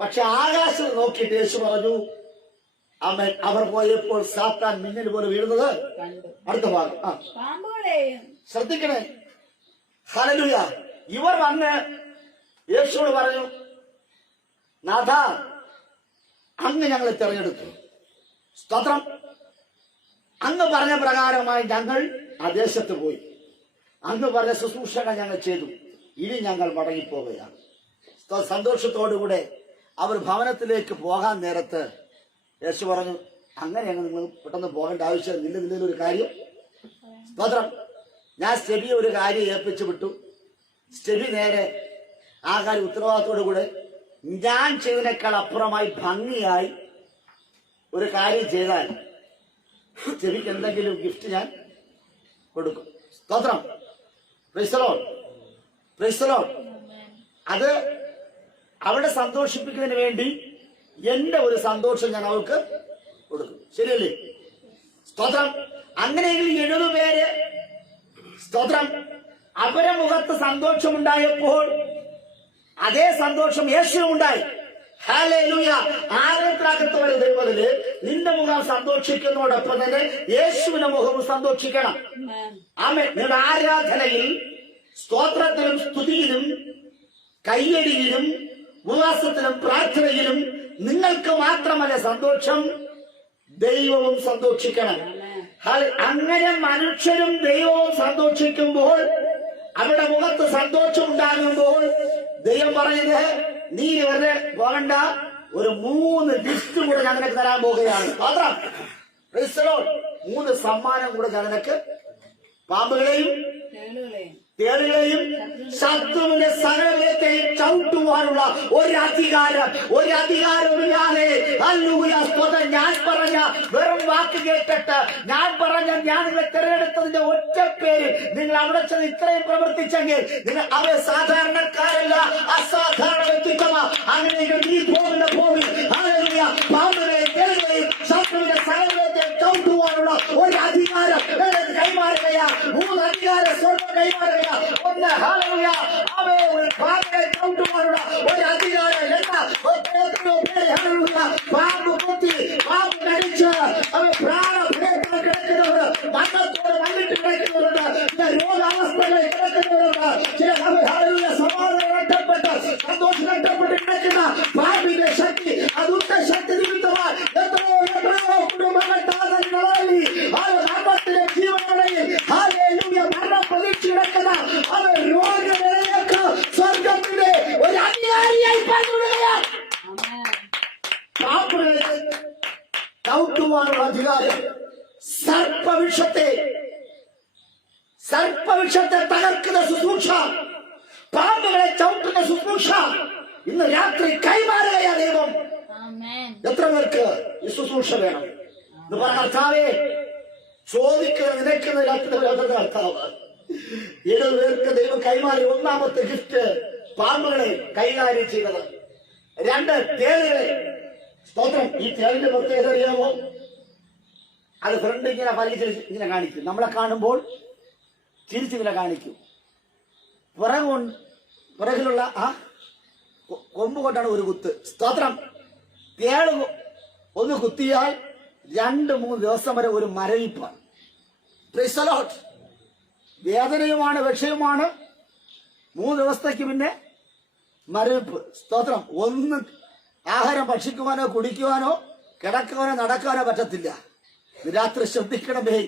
പക്ഷെ ആകാശം നോക്കിയിട്ട് യേശു പറഞ്ഞു, ആമേൻ, അവർ പോയപ്പോൾ സാത്താൻ മിന്നൽ പോലെ വീഴുന്നത്. അടുത്ത ഭാഗം. ശ്രദ്ധിക്കണേ. ഹല്ലേലൂയ. ഇവർ വന്ന് യേശുവോട് പറഞ്ഞു, നാഥ, അങ്ങ് ഞങ്ങളെ തെരഞ്ഞെടുത്തു. സ്തോത്രം. അങ്ങ് പറഞ്ഞ പ്രകാരമായി ഞങ്ങൾ ആ ദേശത്ത് പോയി. അങ്ങ് പറഞ്ഞ ശുശ്രൂഷകൾ ഞങ്ങൾ ചെയ്തു. ഇനി ഞങ്ങൾ മടങ്ങിപ്പോവുകയാണ്. സന്തോഷത്തോടുകൂടെ അവർ ഭവനത്തിലേക്ക് പോകാൻ നേരത്ത് യേശു പറഞ്ഞു, അങ്ങനെ അങ്ങ് നിങ്ങൾ പെട്ടെന്ന് പോകേണ്ട ആവശ്യം നിന്നൊരു കാര്യം. സ്തോത്രം. ഞാൻ സ്റ്റെബിയെ ഒരു കാര്യം ഏൽപ്പിച്ചു വിട്ടു. സ്റ്റെബി നേരെ ആ കാര്യം ഉത്തരവാദിത്തോടുകൂടെ ഞാൻ ചെയ്തതിനേക്കാൾ അപ്പുറമായി ഭംഗിയായി ഒരു കാര്യം ചെയ്താൽ സ്റ്റെബിക്ക് എന്തെങ്കിലും ഗിഫ്റ്റ് ഞാൻ കൊടുക്കും. സ്തോത്രം. Price the lord. Praise the Lord. അത് അവളെ സന്തോഷിപ്പിക്കുന്നതിന് വേണ്ടി എന്റെ ഒരു സന്തോഷം ഞാൻ അവൾക്ക് കൊടുക്കും. ശരിയല്ലേ? സ്തോത്രം. അങ്ങനെയെങ്കിൽ 70 പേര് സ്തോത്രം അവരെ മുഖത്ത് സന്തോഷമുണ്ടായപ്പോൾ അതേ സന്തോഷം യേശുവിനുണ്ടായി. ഹല്ലേലൂയ. ആരാധനക്കകത്ത് വരെ ദൈവത്തില് നിന്റെ മുഖം സന്തോഷിക്കുന്നതോടൊപ്പം തന്നെ യേശുവിന്റെ മുഖവും സന്തോഷിക്കണം. ആമേൻ. നിങ്ങളുടെ ആരാധനയിൽ സ്തോത്രത്തിലും സ്തുതിയിലും കയ്യടിയിലും ഉപവാസത്തിലും പ്രാർത്ഥനയിലും നിങ്ങൾക്ക് മാത്രമല്ല സന്തോഷം, ദൈവവും സന്തോഷിക്കണം. അങ്ങനെ മനുഷ്യരും ദൈവവും സന്തോഷിക്കുമ്പോൾ, അവരുടെ മുഖത്ത് സന്തോഷം ഉണ്ടാകുമ്പോൾ ദൈവം പറയുന്നത് നീ ഇവരുടെ പോകണ്ട, ഒരു 3 ഗിഫ്റ്റ് കൂടെ ഞാൻ നിനക്ക് തരാൻ പോവുകയാണ്. മാത്രം 3 സമ്മാനം കൂടെ ഞാൻ നിനക്ക്, പാമ്പുകളെയും തേളുകളെയും ശത്രുവിന്റെ സകലത്തെയും ചവിട്ടുവാനുള്ള ഒരധികാരമില്ലാതെ ഞാൻ പറഞ്ഞ വെറും വാക്ക് കേട്ടിട്ട് ഞാൻ നിങ്ങളെ തിരഞ്ഞെടുത്തതിന്റെ ഒറ്റ പേര് നിങ്ങൾ അവിടെ ചെന്ന് ഇത്രയും പ്രവർത്തിച്ചെങ്കിൽ നിങ്ങൾ അവരെ സാധാരണക്കാരല്ല, അസാധാരണ വ്യക്തിത്വമാ. അങ്ങനെയെങ്കിൽ നീ പോകുന്ന ഭൂമി പാമ്പുകളെയും തേളുകളെയും ശത്രുവിന്റെ സകലത്തെയും ചവിട്ടുവാനുള്ള ഒരു അധികാരം കൈമാറുകയാ. 3 അധികാരം സ്വർണ്ണം കൈമാറുക. ഒന്ന് ഹല്ലേലൂയ. അവയെ ഒരു പാമ്പെ ചവിട്ടുവാനുള്ള ഒരു അധികാരം. പാമ്പ് കുത്തി, പാമ്പ് കടിച്ച് അവയെ പ്രാണഭയത്താൽ കിടക്കുന്നവർ, മരണത്തോട് മണ്ണിട്ട് കിടക്കുന്നവരുണ്ട്, ചില രോഗാവസ്ഥകളിൽ കിടക്കുന്നവരുണ്ട്, ചില ഹല്ലേലൂയ സമാധാനം നഷ്ടപ്പെട്ട് സന്തോഷം നഷ്ടപ്പെട്ട് കിടക്കുന്ന പാമ്പിന്റെ ശക്തി, അതുണ്ട ശക്തി നിമിത്തമായി എത്രയോ കുടുംബങ്ങൾ താതങ്ങളായി മരണത്തിലെ ജീവനടയിൽ ഹല്ലേലൂയ മരണം പ്രതീക്ഷ കിടക്കുന്ന അവർ രോഗികളിലേക്ക് സ്വർഗത്തിലെ ഒരു അന്യാരിയായി പറഞ്ഞുകൊടുക്കുകയാണ്. പാമ്പുകളെ ചവിട്ടുവാനുള്ള അധികാരം, സർപ്പവിഷത്തെ തകർക്കുന്ന ശുശ്രൂഷ, പാമ്പുകളെ ചവിട്ടുന്ന ശുശ്രൂഷ ഇന്ന് രാത്രി കൈമാറുകയാ ദൈവം. എത്ര പേർക്ക് ഈ ശുശ്രൂഷ വേണം എന്ന് പറഞ്ഞ കർത്താവേ ചോദിക്കുന്ന നിനക്കുന്ന കർത്താവ് 7 പേർക്ക് ദൈവം കൈമാറി. 1ാമത്തെ ഗിഫ്റ്റ് പാമ്പുകളെ കൈകാര്യം ചെയ്തത്. 2 തേളുകളെ. സ്തോത്രം. ഈ തേളിന്റെ പ്രത്യേകത അറിയാമോ? അത് ഫ്രണ്ട് ഇങ്ങനെ വലിച്ച് ഇങ്ങനെ കാണിക്കും. നമ്മളെ കാണുമ്പോൾ ചിരിച്ചിങ്ങനെ കാണിക്കും. പിറകിലുള്ള ആ കൊമ്പ് കൊണ്ടാണ് ഒരു കുത്ത്. സ്തോത്രം. തേള് ഒന്ന് കുത്തിയാൽ 2-3 ദിവസം വരെ ഒരു മരവിപ്പാണ്. Praise the lord. വേദനയുമാണ്, വിഷയമാണ്. 3 ദിവസത്തേക്ക് പിന്നെ മരവിപ്പ്. സ്തോത്രം. ഒന്ന് ആഹാരം ഭക്ഷിക്കുവാനോ കുടിക്കുവാനോ കിടക്കുവാനോ നടക്കാനോ പറ്റത്തില്ല. രാത്രി ശ്രദ്ധിക്കണമേ.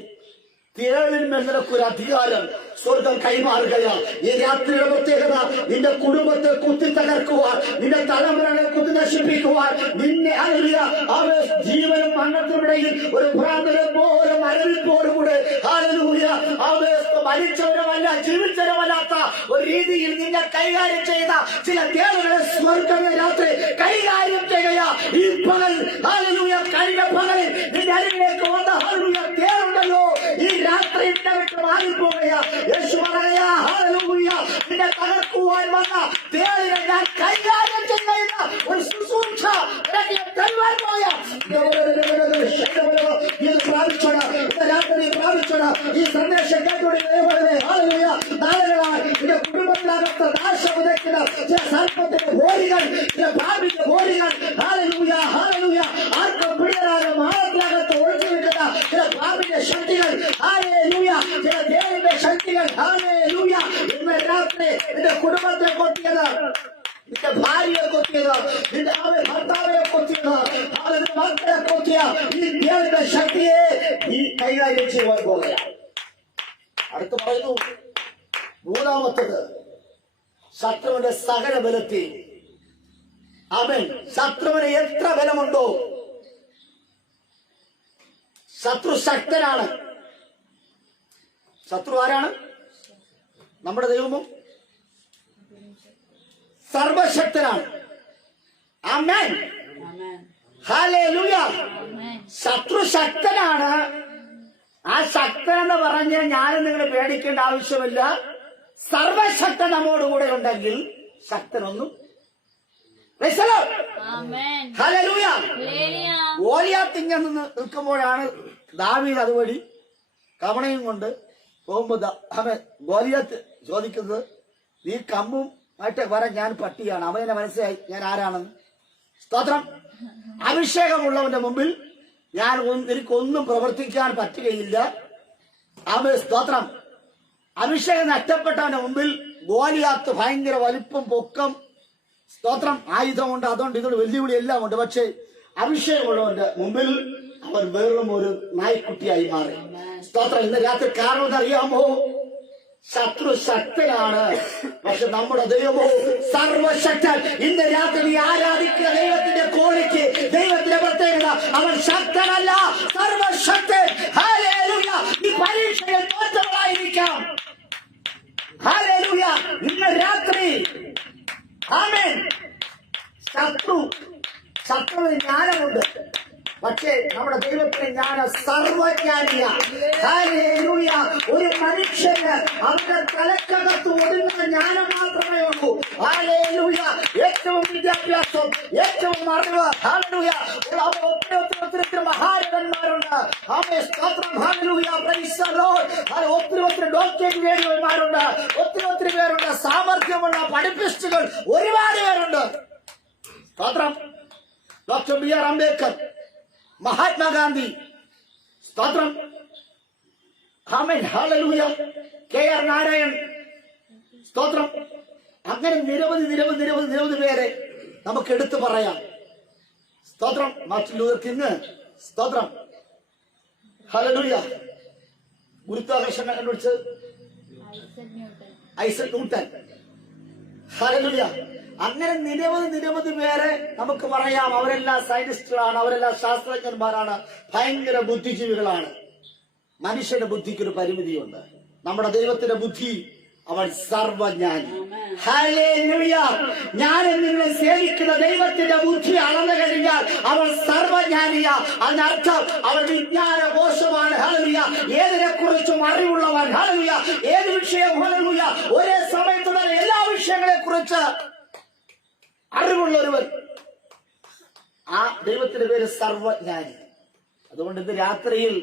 തേളിന്മേൽ നിനക്കൊരു അധികാരം സ്വർഗം കൈമാറുകയാണ്. ഈ രാത്രിയുടെ പ്രത്യേകത നിന്റെ കുടുംബത്തെ കുത്തി തകർക്കുവാൻ, നിന്റെ തലമുറകളെ കുത്തി നശിപ്പിക്കുവാൻ, നിന്നെ ജീവനും മരണത്തിനിടയിൽ ഒരു ഭ്രാന്തനെ പോലെ മരവിപ്പോടുകൂടെ മരിച്ചവരുമല്ല ജീവിച്ചവരമല്ലാത്ത ഒരു രീതിയിൽ നിന്നെ കൈകാര്യം ചെയ്ത ചില തേളുകളെ സ്വർഗം രാത്രി കൈകാര്യം ചെയ്യുക. ഈ പകൽ കഴിഞ്ഞ പകലിൽ നിന്റെ അരികിലേക്ക് വന്ന തേളുണ്ടല്ലോ, ഈ രാത്രി വിട്ട് മാറിപ്പോവുകയാ. യേശു പറയുക ഹല്ലേലൂയ. നിന്നെ തകർക്കുവാൻ വന്ന തേളിനെ ഞാൻ കൈകാര്യം ചെയ്യുന്ന ഒരു ശുശ്രൂഷ തരുവാൻ പോയ ഇത് പ്രാപിച്ചോട് ഈ സന്ദേശം കേട്ടോടെ നാളുകളായി നിന്റെ കുടുംബത്തിനകത്ത് നാശം വിതയ്ക്കുന്ന ചില സർപ്പത്തിന്റെ ഹോരികൾ, ചില ഭാവിന്റെ ഹോരികൾ ഹാലലൂയ ആർക്കും പിടിയാതെ മാളത്തിനകത്ത് ഒഴിച്ചു നിൽക്കുന്ന ചില ഭാവിന്റെ ശക്തികൾ ഹാലലൂയ, ചില ദേവിന്റെ ശക്തികൾ ഹാലലൂയ ഇന്ന് രാത്രി നിന്റെ കുടുംബത്തെ കൊത്തിയത്, നിന്റെ ഭാര്യയെ കൊത്തിയത്, നിന്റെ ഭർത്താവിനെ കൊത്തിയത്, നിന്റെ മക്കളെ കൊത്തിയ ഈ ദേവിന്റെ ശക്തിയെ ഈ കൈകാര്യം ചെയ്യുവാൻ പോകുകയാണ്. അടുത്ത് പറയുന്നു 3ാമത്തത് ശത്രുവിന്റെ സകല ബലത്തെ. അവൻ ശത്രുവിന് എത്ര ബലമുണ്ടോ, ശത്രു ശക്തനാണ്. ശത്രു ആരാണ്? നമ്മുടെ ദൈവമോ സർവശക്തനാണ്. ആമേൻ. ഹല്ലേലൂയ. ശത്രു ശക്തനാണ്. ആ ശക്തൻ എന്ന് പറഞ്ഞ് ഞാനും നിങ്ങൾ പേടിക്കേണ്ട ആവശ്യമില്ല. സർവശക്തൻ നമ്മോടുകൂടെ ഉണ്ടെങ്കിൽ ശക്തനൊന്നും. ഗോലിയാത്ത് ഇങ്ങനെ നിൽക്കുമ്പോഴാണ് ദാവീദ് അതുവഴി കവണയും കൊണ്ട് പോകുമ്പോ ഗോലിയാത്ത് ചോദിക്കുന്നത്, നീ കമ്മും ആയിട്ട് വരാൻ ഞാൻ പട്ടിയാണ്. അവനെ മനസ്സിലായി ഞാൻ ആരാണെന്ന്. സ്തോത്രം. അഭിഷേകമുള്ളവന്റെ മുമ്പിൽ എനിക്കൊന്നും പ്രവർത്തിക്കാൻ പറ്റുകയില്ല. അവൻ സ്തോത്രം. അഭിഷേകം നഷ്ടപ്പെട്ടവന്റെ മുമ്പിൽ ഗോലിയാത്ത് ഭയങ്കര വലിപ്പം, പൊക്കം, സ്തോത്രം, ആയുധമുണ്ട്, അതുകൊണ്ട് ഇതുകൊണ്ട് വെല്ലുവിളി എല്ലാം ഉണ്ട്. പക്ഷെ അഭിഷേകമുള്ളവന്റെ മുമ്പിൽ അവൻ വെറും ഒരു നായ്ക്കുട്ടിയായി മാറി. സ്തോത്രം. ഇന്ന് രാത്രി കാരണം അറിയാമോ? ശത്രു ശക്തനാണ്, പക്ഷെ നമ്മുടെ ദൈവമോ സർവശക്തൻ. ഇന്ന് രാത്രി നീ ആരാധിക്കുന്ന ദൈവത്തിന്റെ ക്വാളിറ്റി, ദൈവത്തിന്റെ പ്രത്യേകത, അവൻ ശക്തനല്ല, സർവശക്തൻ. ഹല്ലേലൂയ. ഈ പരീക്ഷയിൽ തോറ്റവളായിരിക്കാം. ഹല്ലേലൂയ. ഇന്ന് രാത്രി ആമേൻ. ശത്രുവിന് ജ്ഞാനമുണ്ട്, പക്ഷേ നമ്മുടെ ദൈവത്തിന് ജ്ഞാനം സർവജ്ഞാനിയ. ഹല്ലേലൂയ. ഒരു മനുഷ്യന് അവന്റെ തലക്കകത്ത് ഒതുങ്ങുന്ന ജ്ഞാനം മാത്രമേ ഉള്ളൂ. ഹല്ലേലൂയ. ഏറ്റവും വിദ്യാഭ്യാസം, ഏറ്റവും അറിവ്, ഹല്ലേലൂയ, ഒത്തിരി മഹാരഥന്മാരുണ്ട്. അവയെ സ്തോത്രം. ഹല്ലേലൂയ. Praise the Lord. ഒത്തിരി ഡോക്ടറേറ്റ് നേടിയവന്മാരുണ്ട്, ഒത്തിരി പേരുണ്ട്. സാമർഥ്യമുള്ള പഠിപ്പിസ്റ്റുകൾ ഒരുപാട് പേരുണ്ട്. സ്തോത്രം. Doctor BR. അംബേദ്കർ, മഹാത്മാഗാന്ധി, സ്തോത്രം, ആമേൻ, ഹല്ലേലൂയ, കെ.ആർ. നാരായൺ, സ്തോത്രം. അങ്ങനെ നിരവധി പേരെ നമുക്ക് എടുത്തു പറയാം. സ്തോത്രം. മാർട്ടിൻ ലൂതർ കിങ്, സ്തോത്രം, ഹല്ലേലൂയ. ഗുരുത്വാകർഷണം കണ്ടുപിടിച്ച് ഐസക് ന്യൂട്ടൻ, ഹല്ലേലൂയ. അങ്ങനെ നിരവധി പേരെ നമുക്ക് പറയാം. അവരെല്ലാം സയന്റിസ്റ്റുകളാണ്, അവരെല്ലാം ശാസ്ത്രജ്ഞന്മാരാണ്, ഭയങ്കര ബുദ്ധിജീവികളാണ്. മനുഷ്യന്റെ ബുദ്ധിക്കൊരു പരിമിതിയുണ്ട്. നമ്മുടെ ദൈവത്തിന്റെ ബുദ്ധി, അവൻ സർവജ്ഞാനി. ഹല്ലേലൂയ. ഞാൻ നിങ്ങളെ സേവിക്കുന്ന ദൈവത്തിന്റെ ബുദ്ധി അളന്നു കഴിഞ്ഞാൽ അവൻ സർവജ്ഞാനിയ. അതിനർത്ഥം അവൻ വിജ്ഞാനകോശമാണ്. ഹല്ലേലൂയ. ഏതിനെ കുറിച്ചും അറിവുള്ളവൻ. ഹല്ലേലൂയ. ഏത് വിഷയം, ഹല്ലേലൂയ, ഒരേ സമയത്തുള്ള എല്ലാ വിഷയങ്ങളെ കുറിച്ച് അറിവുള്ള ഒരുവൻ. ആ ദൈവത്തിന്റെ പേര് സർവജ്ഞാനി. അതുകൊണ്ട് ഇന്ന് രാത്രിയിൽ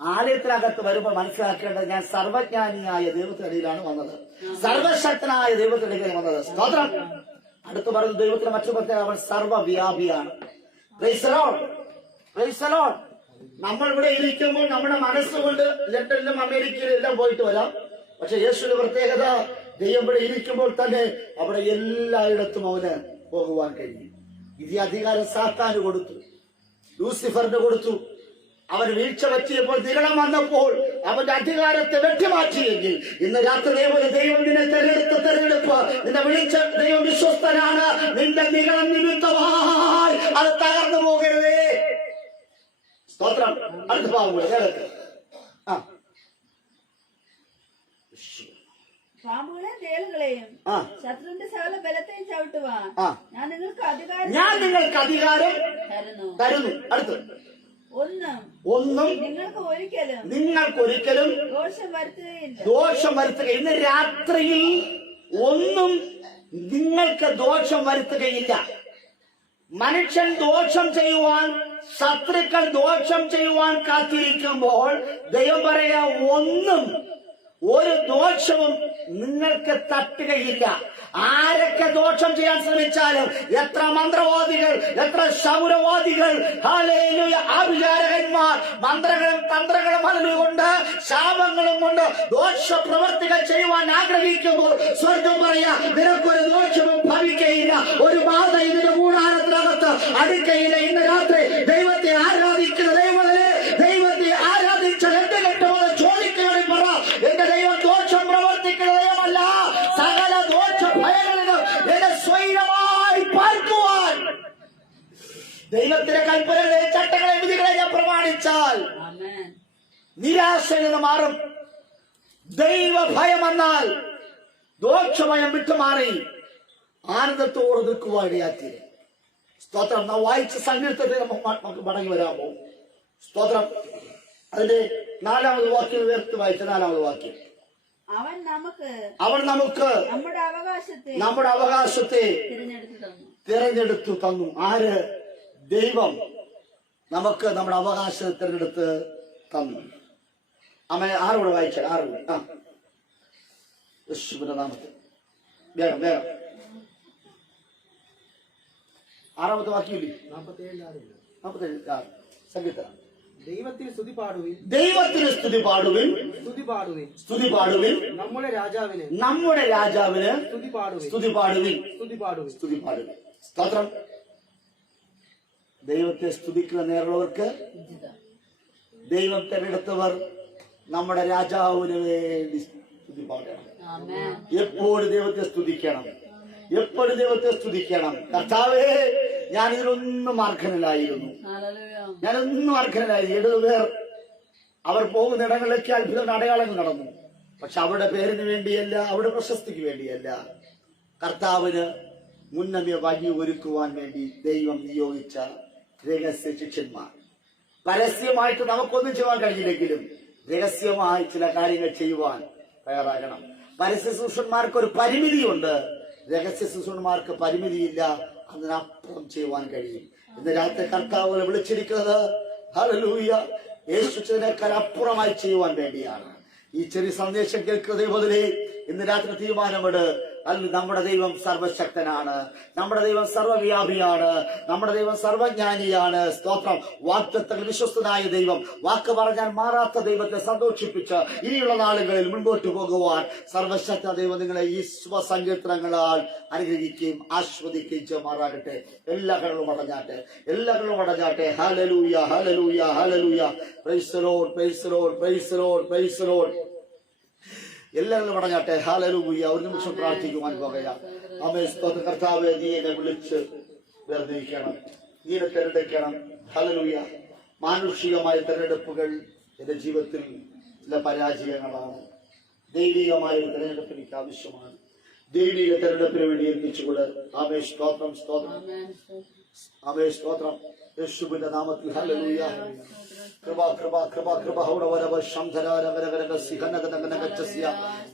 ആലയത്തിനകത്ത് വരുമ്പോൾ മനസ്സിലാക്കേണ്ടത്, ഞാൻ സർവജ്ഞാനിയായ ദൈവത്തിനിടയിലാണ് വന്നത്, സർവശക്തനായ ദൈവത്തിനിടയിൽ വന്നത്. സ്തോത്രം. അടുത്ത് പറയുന്ന ദൈവത്തിന്റെ മറ്റു പ്രത്യേകത, അവൻ സർവ്വവ്യാപിയാണ്. Praise the lord. Praise the lord. നമ്മൾ ഇവിടെ ഇരിക്കുമ്പോൾ നമ്മുടെ മനസ്സുകൊണ്ട് ലണ്ടനിലും അമേരിക്കയിലും എല്ലാം പോയിട്ട് വരാം. പക്ഷെ യേശുവിന്റെ പ്രത്യേകത, ദൈവം ഇവിടെ ഇരിക്കുമ്പോൾ തന്നെ അവിടെ എല്ലായിടത്തും അവന് പോകുവാൻ കഴിയും. ഇത് അധികാരം സാത്താന് കൊടുത്തു, ലൂസിഫറിന് കൊടുത്തു. അവൻ വീഴ്ച പറ്റിയപ്പോൾ, നിഗളം വന്നപ്പോൾ അവന്റെ അധികാരത്തെ വെട്ടിമാറ്റിയെങ്കിൽ ഇന്ന് രാത്രി ദൈവം നിന്നെ തെരഞ്ഞെടുപ്പ്, നിന്നെ വിളിച്ച ദൈവം വിശ്വസ്തനാണ്. നിന്റെ നിഗളം നിമിത്തമായി അത് തകർന്നു പോകരുതേ. സ്തോത്രം. അടുത്ത ഭാഗങ്ങൾ പാമ്പുകളെയും തേളുകളെയും ശത്രുവിന്റെ സകല ബലത്തെയും ചവിട്ടുവാൻ ഞാൻ നിങ്ങൾക്ക് അധികാരം തരുന്നു. അടുത്ത്, ഒന്നും നിങ്ങൾക്ക് ഒരിക്കലും ദോഷം വരുത്തുക. ഇന്ന് രാത്രിയിൽ ഒന്നും നിങ്ങൾക്ക് ദോഷം വരുത്തുകയില്ല. മനുഷ്യൻ ദോഷം ചെയ്യുവാൻ, ശത്രുക്കൾ ദോഷം ചെയ്യുവാൻ കാത്തിരിക്കുമ്പോൾ ദൈവം പറയാ, ഒന്നും, ഒരു ദോഷവും നിങ്ങൾക്ക് തട്ടുകയില്ല. ആരൊക്കെ ദോഷം ചെയ്യാൻ ശ്രമിച്ചാലും, എത്ര മന്ത്രവാദികൾ, എത്ര ശൗരവാദികൾ, ഹല്ലേലൂയ, ആഭിചാരകന്മാർ മന്ത്രങ്ങളും തന്ത്രങ്ങളും കൊണ്ട്, ശാപങ്ങളും കൊണ്ട് ദോഷ പ്രവർത്തികൾ ചെയ്യുവാൻ ആഗ്രഹിക്കുമ്പോൾ സ്വർഗം പറയാ, നിനക്കൊരു ദോഷവും ഭവിക്കയില്ല, ഒരു ബാധ ഇതിന്റെ കൂടാരത്തിനകത്ത് അടുക്കയില്ല. ഇന്ന് രാത്രി ദൈവത്തെ ആരാധിക്കുന്ന ദൈവത്തെ ആരാധിച്ച എന്റെ കെട്ടോടെ ചോദിക്കുകയാണ്, പറ, എന്റെ ദൈവം ദോഷം പ്രവർത്തിക്കുന്ന ദൈവമല്ല. സകല ദോഷ ഭയങ്ങളിലും എന്നെ സ്വൈരമായി പാർക്കുവാൻ ദൈവത്തിന്റെ കൽപ്പനകളെ, ചട്ടങ്ങളെ, വിധികളെ ഞാൻ പ്രമാണിച്ചാൽ നിരാശയിൽ നിന്ന് മാറും. ദൈവ ഭയം വന്നാൽ ദോഷഭയം വിട്ടുമാറി ആനന്ദത്തോട് നിൽക്കുവാൻ ഇടയാക്കി. സ്തോത്രം. നാം വായിച്ച സങ്കീർത്തനത്തിൽ നമുക്ക് മടങ്ങി വരാമോ? സ്തോത്രം. അതിന്റെ 4ാമത് വാക്യം ഉയർത്തി വായിച്ച 4ാമത് വാക്യം, അവൻ നമുക്ക് നമ്മുടെ അവകാശത്തെ തിരഞ്ഞെടുത്തു തന്നു. ആര്? ദൈവം നമുക്ക് നമ്മുടെ അവകാശത്തെ തിരഞ്ഞെടുത്ത് തന്നു. അമ്മ 6 വായിച്ചാൽ 6 യേശുവിന്റെ നാമത്തിൽ. വേഗം വേഗം. 6ാമത്തെ വാക്യമില്ലേ? 47 സംഗീതം. ദൈവത്തിന് സ്തുതി പാടുവിൻ, ദൈവത്തിന് സ്തുതി പാടുവിൻ, സ്തുതി പാടുവിൻ, സ്തുതി പാടുവിൻ, നമ്മുടെ രാജാവിന്, നമ്മുടെ രാജാവിന് സ്തുതി പാടുവിൻ, സ്തുതി പാടുവിൻ, സ്തുതി പാടുവിൻ, സ്തുതി പാടുവിൻ. സ്തോത്രം. ദൈവത്തെ സ്തുതിക്കുന്ന നേരുള്ളവർക്ക്, ദൈവം തെരഞ്ഞെടുത്തവർ നമ്മുടെ രാജാവിന് വേണ്ടി സ്തുതി പാടണം. എപ്പോഴും ദൈവത്തെ സ്തുതിക്കണം, എപ്പോഴും ദൈവത്തെ സ്തുതിക്കണം. കർത്താവേ, ഞാൻ ഇതിലൊന്നും അർഹനല്ലായിരുന്നു, ഞാനൊന്നും അർഹനല്ലായിരുന്നു. 7 പേർ അവർ പോകുന്ന ഇടങ്ങളിലേക്ക് അത്ഭുത അടയാളങ്ങൾ നടന്നു. പക്ഷെ അവരുടെ പേരിന് വേണ്ടിയല്ല, അവരുടെ പ്രശസ്തിക്ക് വേണ്ടിയല്ല, കർത്താവിന് മുന്നമേ വഴി ഒരുക്കുവാൻ വേണ്ടി ദൈവം നിയോഗിച്ച രഹസ്യ ശിഷ്യന്മാർ. പരസ്യമായിട്ട് നമുക്കൊന്നും ചെയ്യാൻ കഴിയില്ലെങ്കിലും രഹസ്യമായി ചില കാര്യങ്ങൾ ചെയ്യുവാൻ തയ്യാറാകണം. പരസ്യ ശുശ്രൂഷന്മാർക്ക് ഒരു പരിമിതിയുണ്ട്, രഹസ്യ ശുശ്രൂഷന്മാർക്ക് പരിമിതിയില്ല, അതിനപ്പുറം ചെയ്യുവാൻ കഴിയും. ഇന്ന് രാത്രി കർത്താവ് വിളിച്ചിരിക്കുന്നത് ഹല്ലേലൂയ യേശുവിനേക്കാൾ അപ്പുറമായി ചെയ്യുവാൻ വേണ്ടിയാണ്. ഈ ചെറിയ സന്ദേശം കേൾക്കുന്ന മുതലേ ഇന്ന് രാത്രി തീരുമാനമെട്. അല്ല, നമ്മുടെ ദൈവം സർവശക്തനാണ്, നമ്മുടെ ദൈവം സർവ്വവ്യാപിയാണ്, നമ്മുടെ ദൈവം സർവജ്ഞാനിയാണ്. സ്തോത്രം. വാഗ്ദത്തങ്ങൾ വിശ്വസ്തനായ ദൈവം, വാക്ക് പറഞ്ഞാൽ മാറാത്ത ദൈവത്തെ സന്തോഷിപ്പിച്ച് ഇനിയുള്ള നാളുകളിൽ മുൻപോട്ട് പോകുവാൻ സർവശക്ത ദൈവം നിങ്ങളെ ഈ സ്വസങ്കീർത്തനങ്ങളാൽ അനുഗ്രഹിക്കുകയും ആസ്വദിക്കുകയും ചെയ്യുമാറാകട്ടെ. എല്ലാ കണ്ണും അടഞ്ഞാട്ടെ, എല്ലാ കണ്ണും അടഞ്ഞാട്ടെ. Hallelujah, hallelujah, hallelujah. Praise the lord, praise the lord, praise the lord, praise the lord. എല്ലാവരും പറഞ്ഞാട്ടെ. ഹല്ലേലൂയ. ഒരു നിമിഷം പ്രാർത്ഥിക്കുവാൻ പോകുകയാണ്. ആമേൻ. സ്തോത്രം. കർത്താവേ, നീ എന്നെ വിളിച്ച് വേർതിരിക്കണം, നീ എന്നെ തെരഞ്ഞെടുക്കണം. ഹല്ലേലൂയ. മാനുഷികമായ തെരഞ്ഞെടുപ്പുകൾ എന്റെ ജീവിതത്തിൽ ചില പരാജയങ്ങളാണ്. ദൈവികമായ ഒരു തെരഞ്ഞെടുപ്പ് എനിക്ക് ആവശ്യമാണ്. ദൈവിക തെരഞ്ഞെടുപ്പിന് വേണ്ടി ഏൽപ്പിച്ചുകൊണ്ട് ആമേൻ. സ്തോത്രം, സ്തോത്രം, ആമേൻ. സ്തോത്രം. യേശുവിന്റെ നാമത്തിൽ. ഹല്ലേലൂയ. കൃപ കൃപ കൃപ കൃപ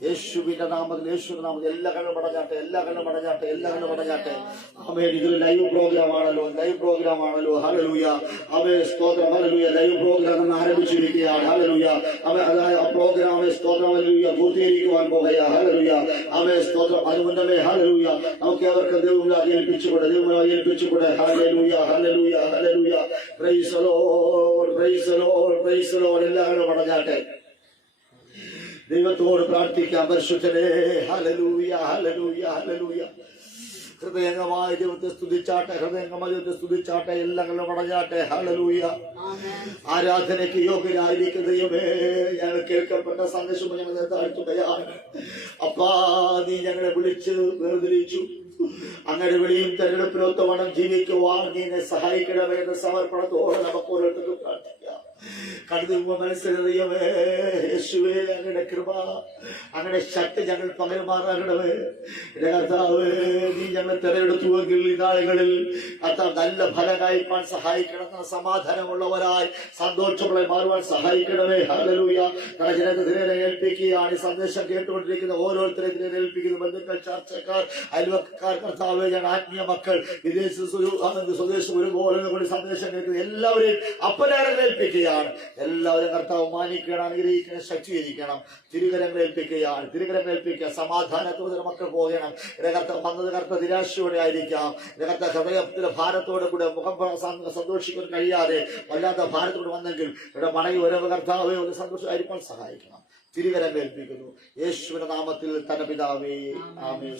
യേശുവിന്റെ നാമത്തിൽ, യേശുവിന്റെ നാമത്തിൽ എല്ലാ കണ്ണും അടഞ്ഞാട്ടെ, എല്ലാ കണ്ണും അടഞ്ഞാട്ടെ, എല്ലാ കണ്ണും അടഞ്ഞാട്ടെ. ആമേൻ. ഇതൊരു ലൈവ് പ്രോഗ്രാം ആണല്ലോ, ലൈവ് പ്രോഗ്രാം ആണല്ലോ. ഹല്ലേലൂയ. ആമേൻ. സ്തോത്രം. ഹല്ലേലൂയ. ലൈവ് പ്രോഗ്രാം എന്ന് ആരംഭിച്ചിരിക്കുകയാണ്. ഹല്ലേലൂയ. ആമേൻ. ആ പ്രോഗ്രാം സ്തോത്രം ഹല്ലേലൂയ പൂർത്തീകരിക്കുവാൻ പോകുകയാ. ഹല്ലേലൂയ. ആമേൻ. സ്തോത്രം. അതുകൊണ്ടേ ഹല്ലേലൂയ നമുക്ക് അവർക്ക് ദൈവം ഏൽപ്പിച്ചുകൂടെ, ദൈവം ഏൽപ്പിച്ചുകൂടെ. Hallelujah, hallelujah, hallelujah. Praise the lord, praise the lord, praise the lord. എല്ലാവരും അടഞ്ഞാട്ടെ, ദൈവത്തോട് പ്രാർത്ഥിക്കാം. പരിശുദ്ധനേ, ഹല്ലേലൂയ, ഹല്ലേലൂയ, ഹല്ലേലൂയ. ഹൃദയംഗമായി ദൈവത്തെ സ്തുതിച്ചാട്ടെ, ഹൃദയംഗമായി ദൈവത്തെ സ്തുതിച്ചാട്ടെ. എല്ലാവരും അടഞ്ഞാട്ടെ. ഹല്ലേലൂയ. ആരാധനയ്ക്ക് യോഗ്യനായിരിക്കും ദൈവമേ, ഞങ്ങൾ കേൾക്കപ്പെട്ട സന്ദേശം ഞങ്ങളെ താഴ്ത്തുകയാണ്. അപ്പാ, നീ ഞങ്ങളെ വിളിച്ച് വേർതിരിച്ചു. അങ്ങനെ വിളിയും തെരഞ്ഞെടുപ്പിനൊത്തവണ്ണം ജീവിക്കുവാൻ നീ എന്നെ സഹായിക്കണമേ എന്ന സമർപ്പണത്തോടെ നമുക്ക് ഓരോരുത്തർക്കും പ്രാർത്ഥിക്കാം. കടുതുമ്പ മനസ്സിലറിയമേ യേശുവേ, അങ്ങനെ കൃപ, അങ്ങനെ ശക്തി ഞങ്ങൾ പകരമാറാകണമേ. കർത്താവേ, നീ ഞങ്ങൾ തെരഞ്ഞെടുത്തുവെങ്കിൽ ഈ നാളുകളിൽ കർത്താവ് നല്ല ഫലം കായ്പാൻ സഹായിക്കണം, സമാധാനമുള്ളവരായി സന്തോഷമുള്ള മാറുവാൻ സഹായിക്കണമേ. ഹല്ലേലൂയ. ജനത്തിനെ ഏൽപ്പിക്കുകയാണ്. ഈ സന്ദേശം കേട്ടുകൊണ്ടിരിക്കുന്ന ഓരോരുത്തരെ ഏൽപ്പിക്കുന്ന ബന്ധുക്കൾ, ചർച്ചക്കാർ, അയൽവക്കാർ, കർത്താവേ, ഞാൻ ആത്മീയ മക്കൾ, വിദേശ സ്വദേശം ഒരുപോലെ കൂടി സന്ദേശം കേൾക്കുന്ന എല്ലാവരെയും അപ്പനാരെ ഏൽപ്പിക്കുകയാണ്. എല്ലാവരും കർത്താവ് മാനിക്കണം, അനുഗ്രഹിക്കണം, ശക്തീകരിക്കണം. തിരുകരങ്ങൾ ഏൽപ്പിക്കുകയാണ്, തിരുകരങ്ങൾ ഏൽപ്പിക്കുക. സമാധാനത്തോടെ മക്കൾ പോകണം. കർത്താവ് വന്നത് കർത്താവ് നിരാശയോടെ ആയിരിക്കാം. കർത്താവ് ഹൃദയത്തിലെ ഭാരത്തോടെ കൂടെ മുഖം സന്തോഷിക്കാൻ കഴിയാതെ വല്ലാത്ത ഭാരത്തോടെ വന്നെങ്കിൽ ഇവിടെ മടങ്ങി വരവ് കർത്താവെ ഒരു സന്തോഷമായിരിക്കാൻ സഹായിക്കണം. തിരുകരങ്ങൾ ഏൽപ്പിക്കുന്നു യേശുവിന്റെ നാമത്തിൽ തന്നെ പിതാവേ, ആമേൻ.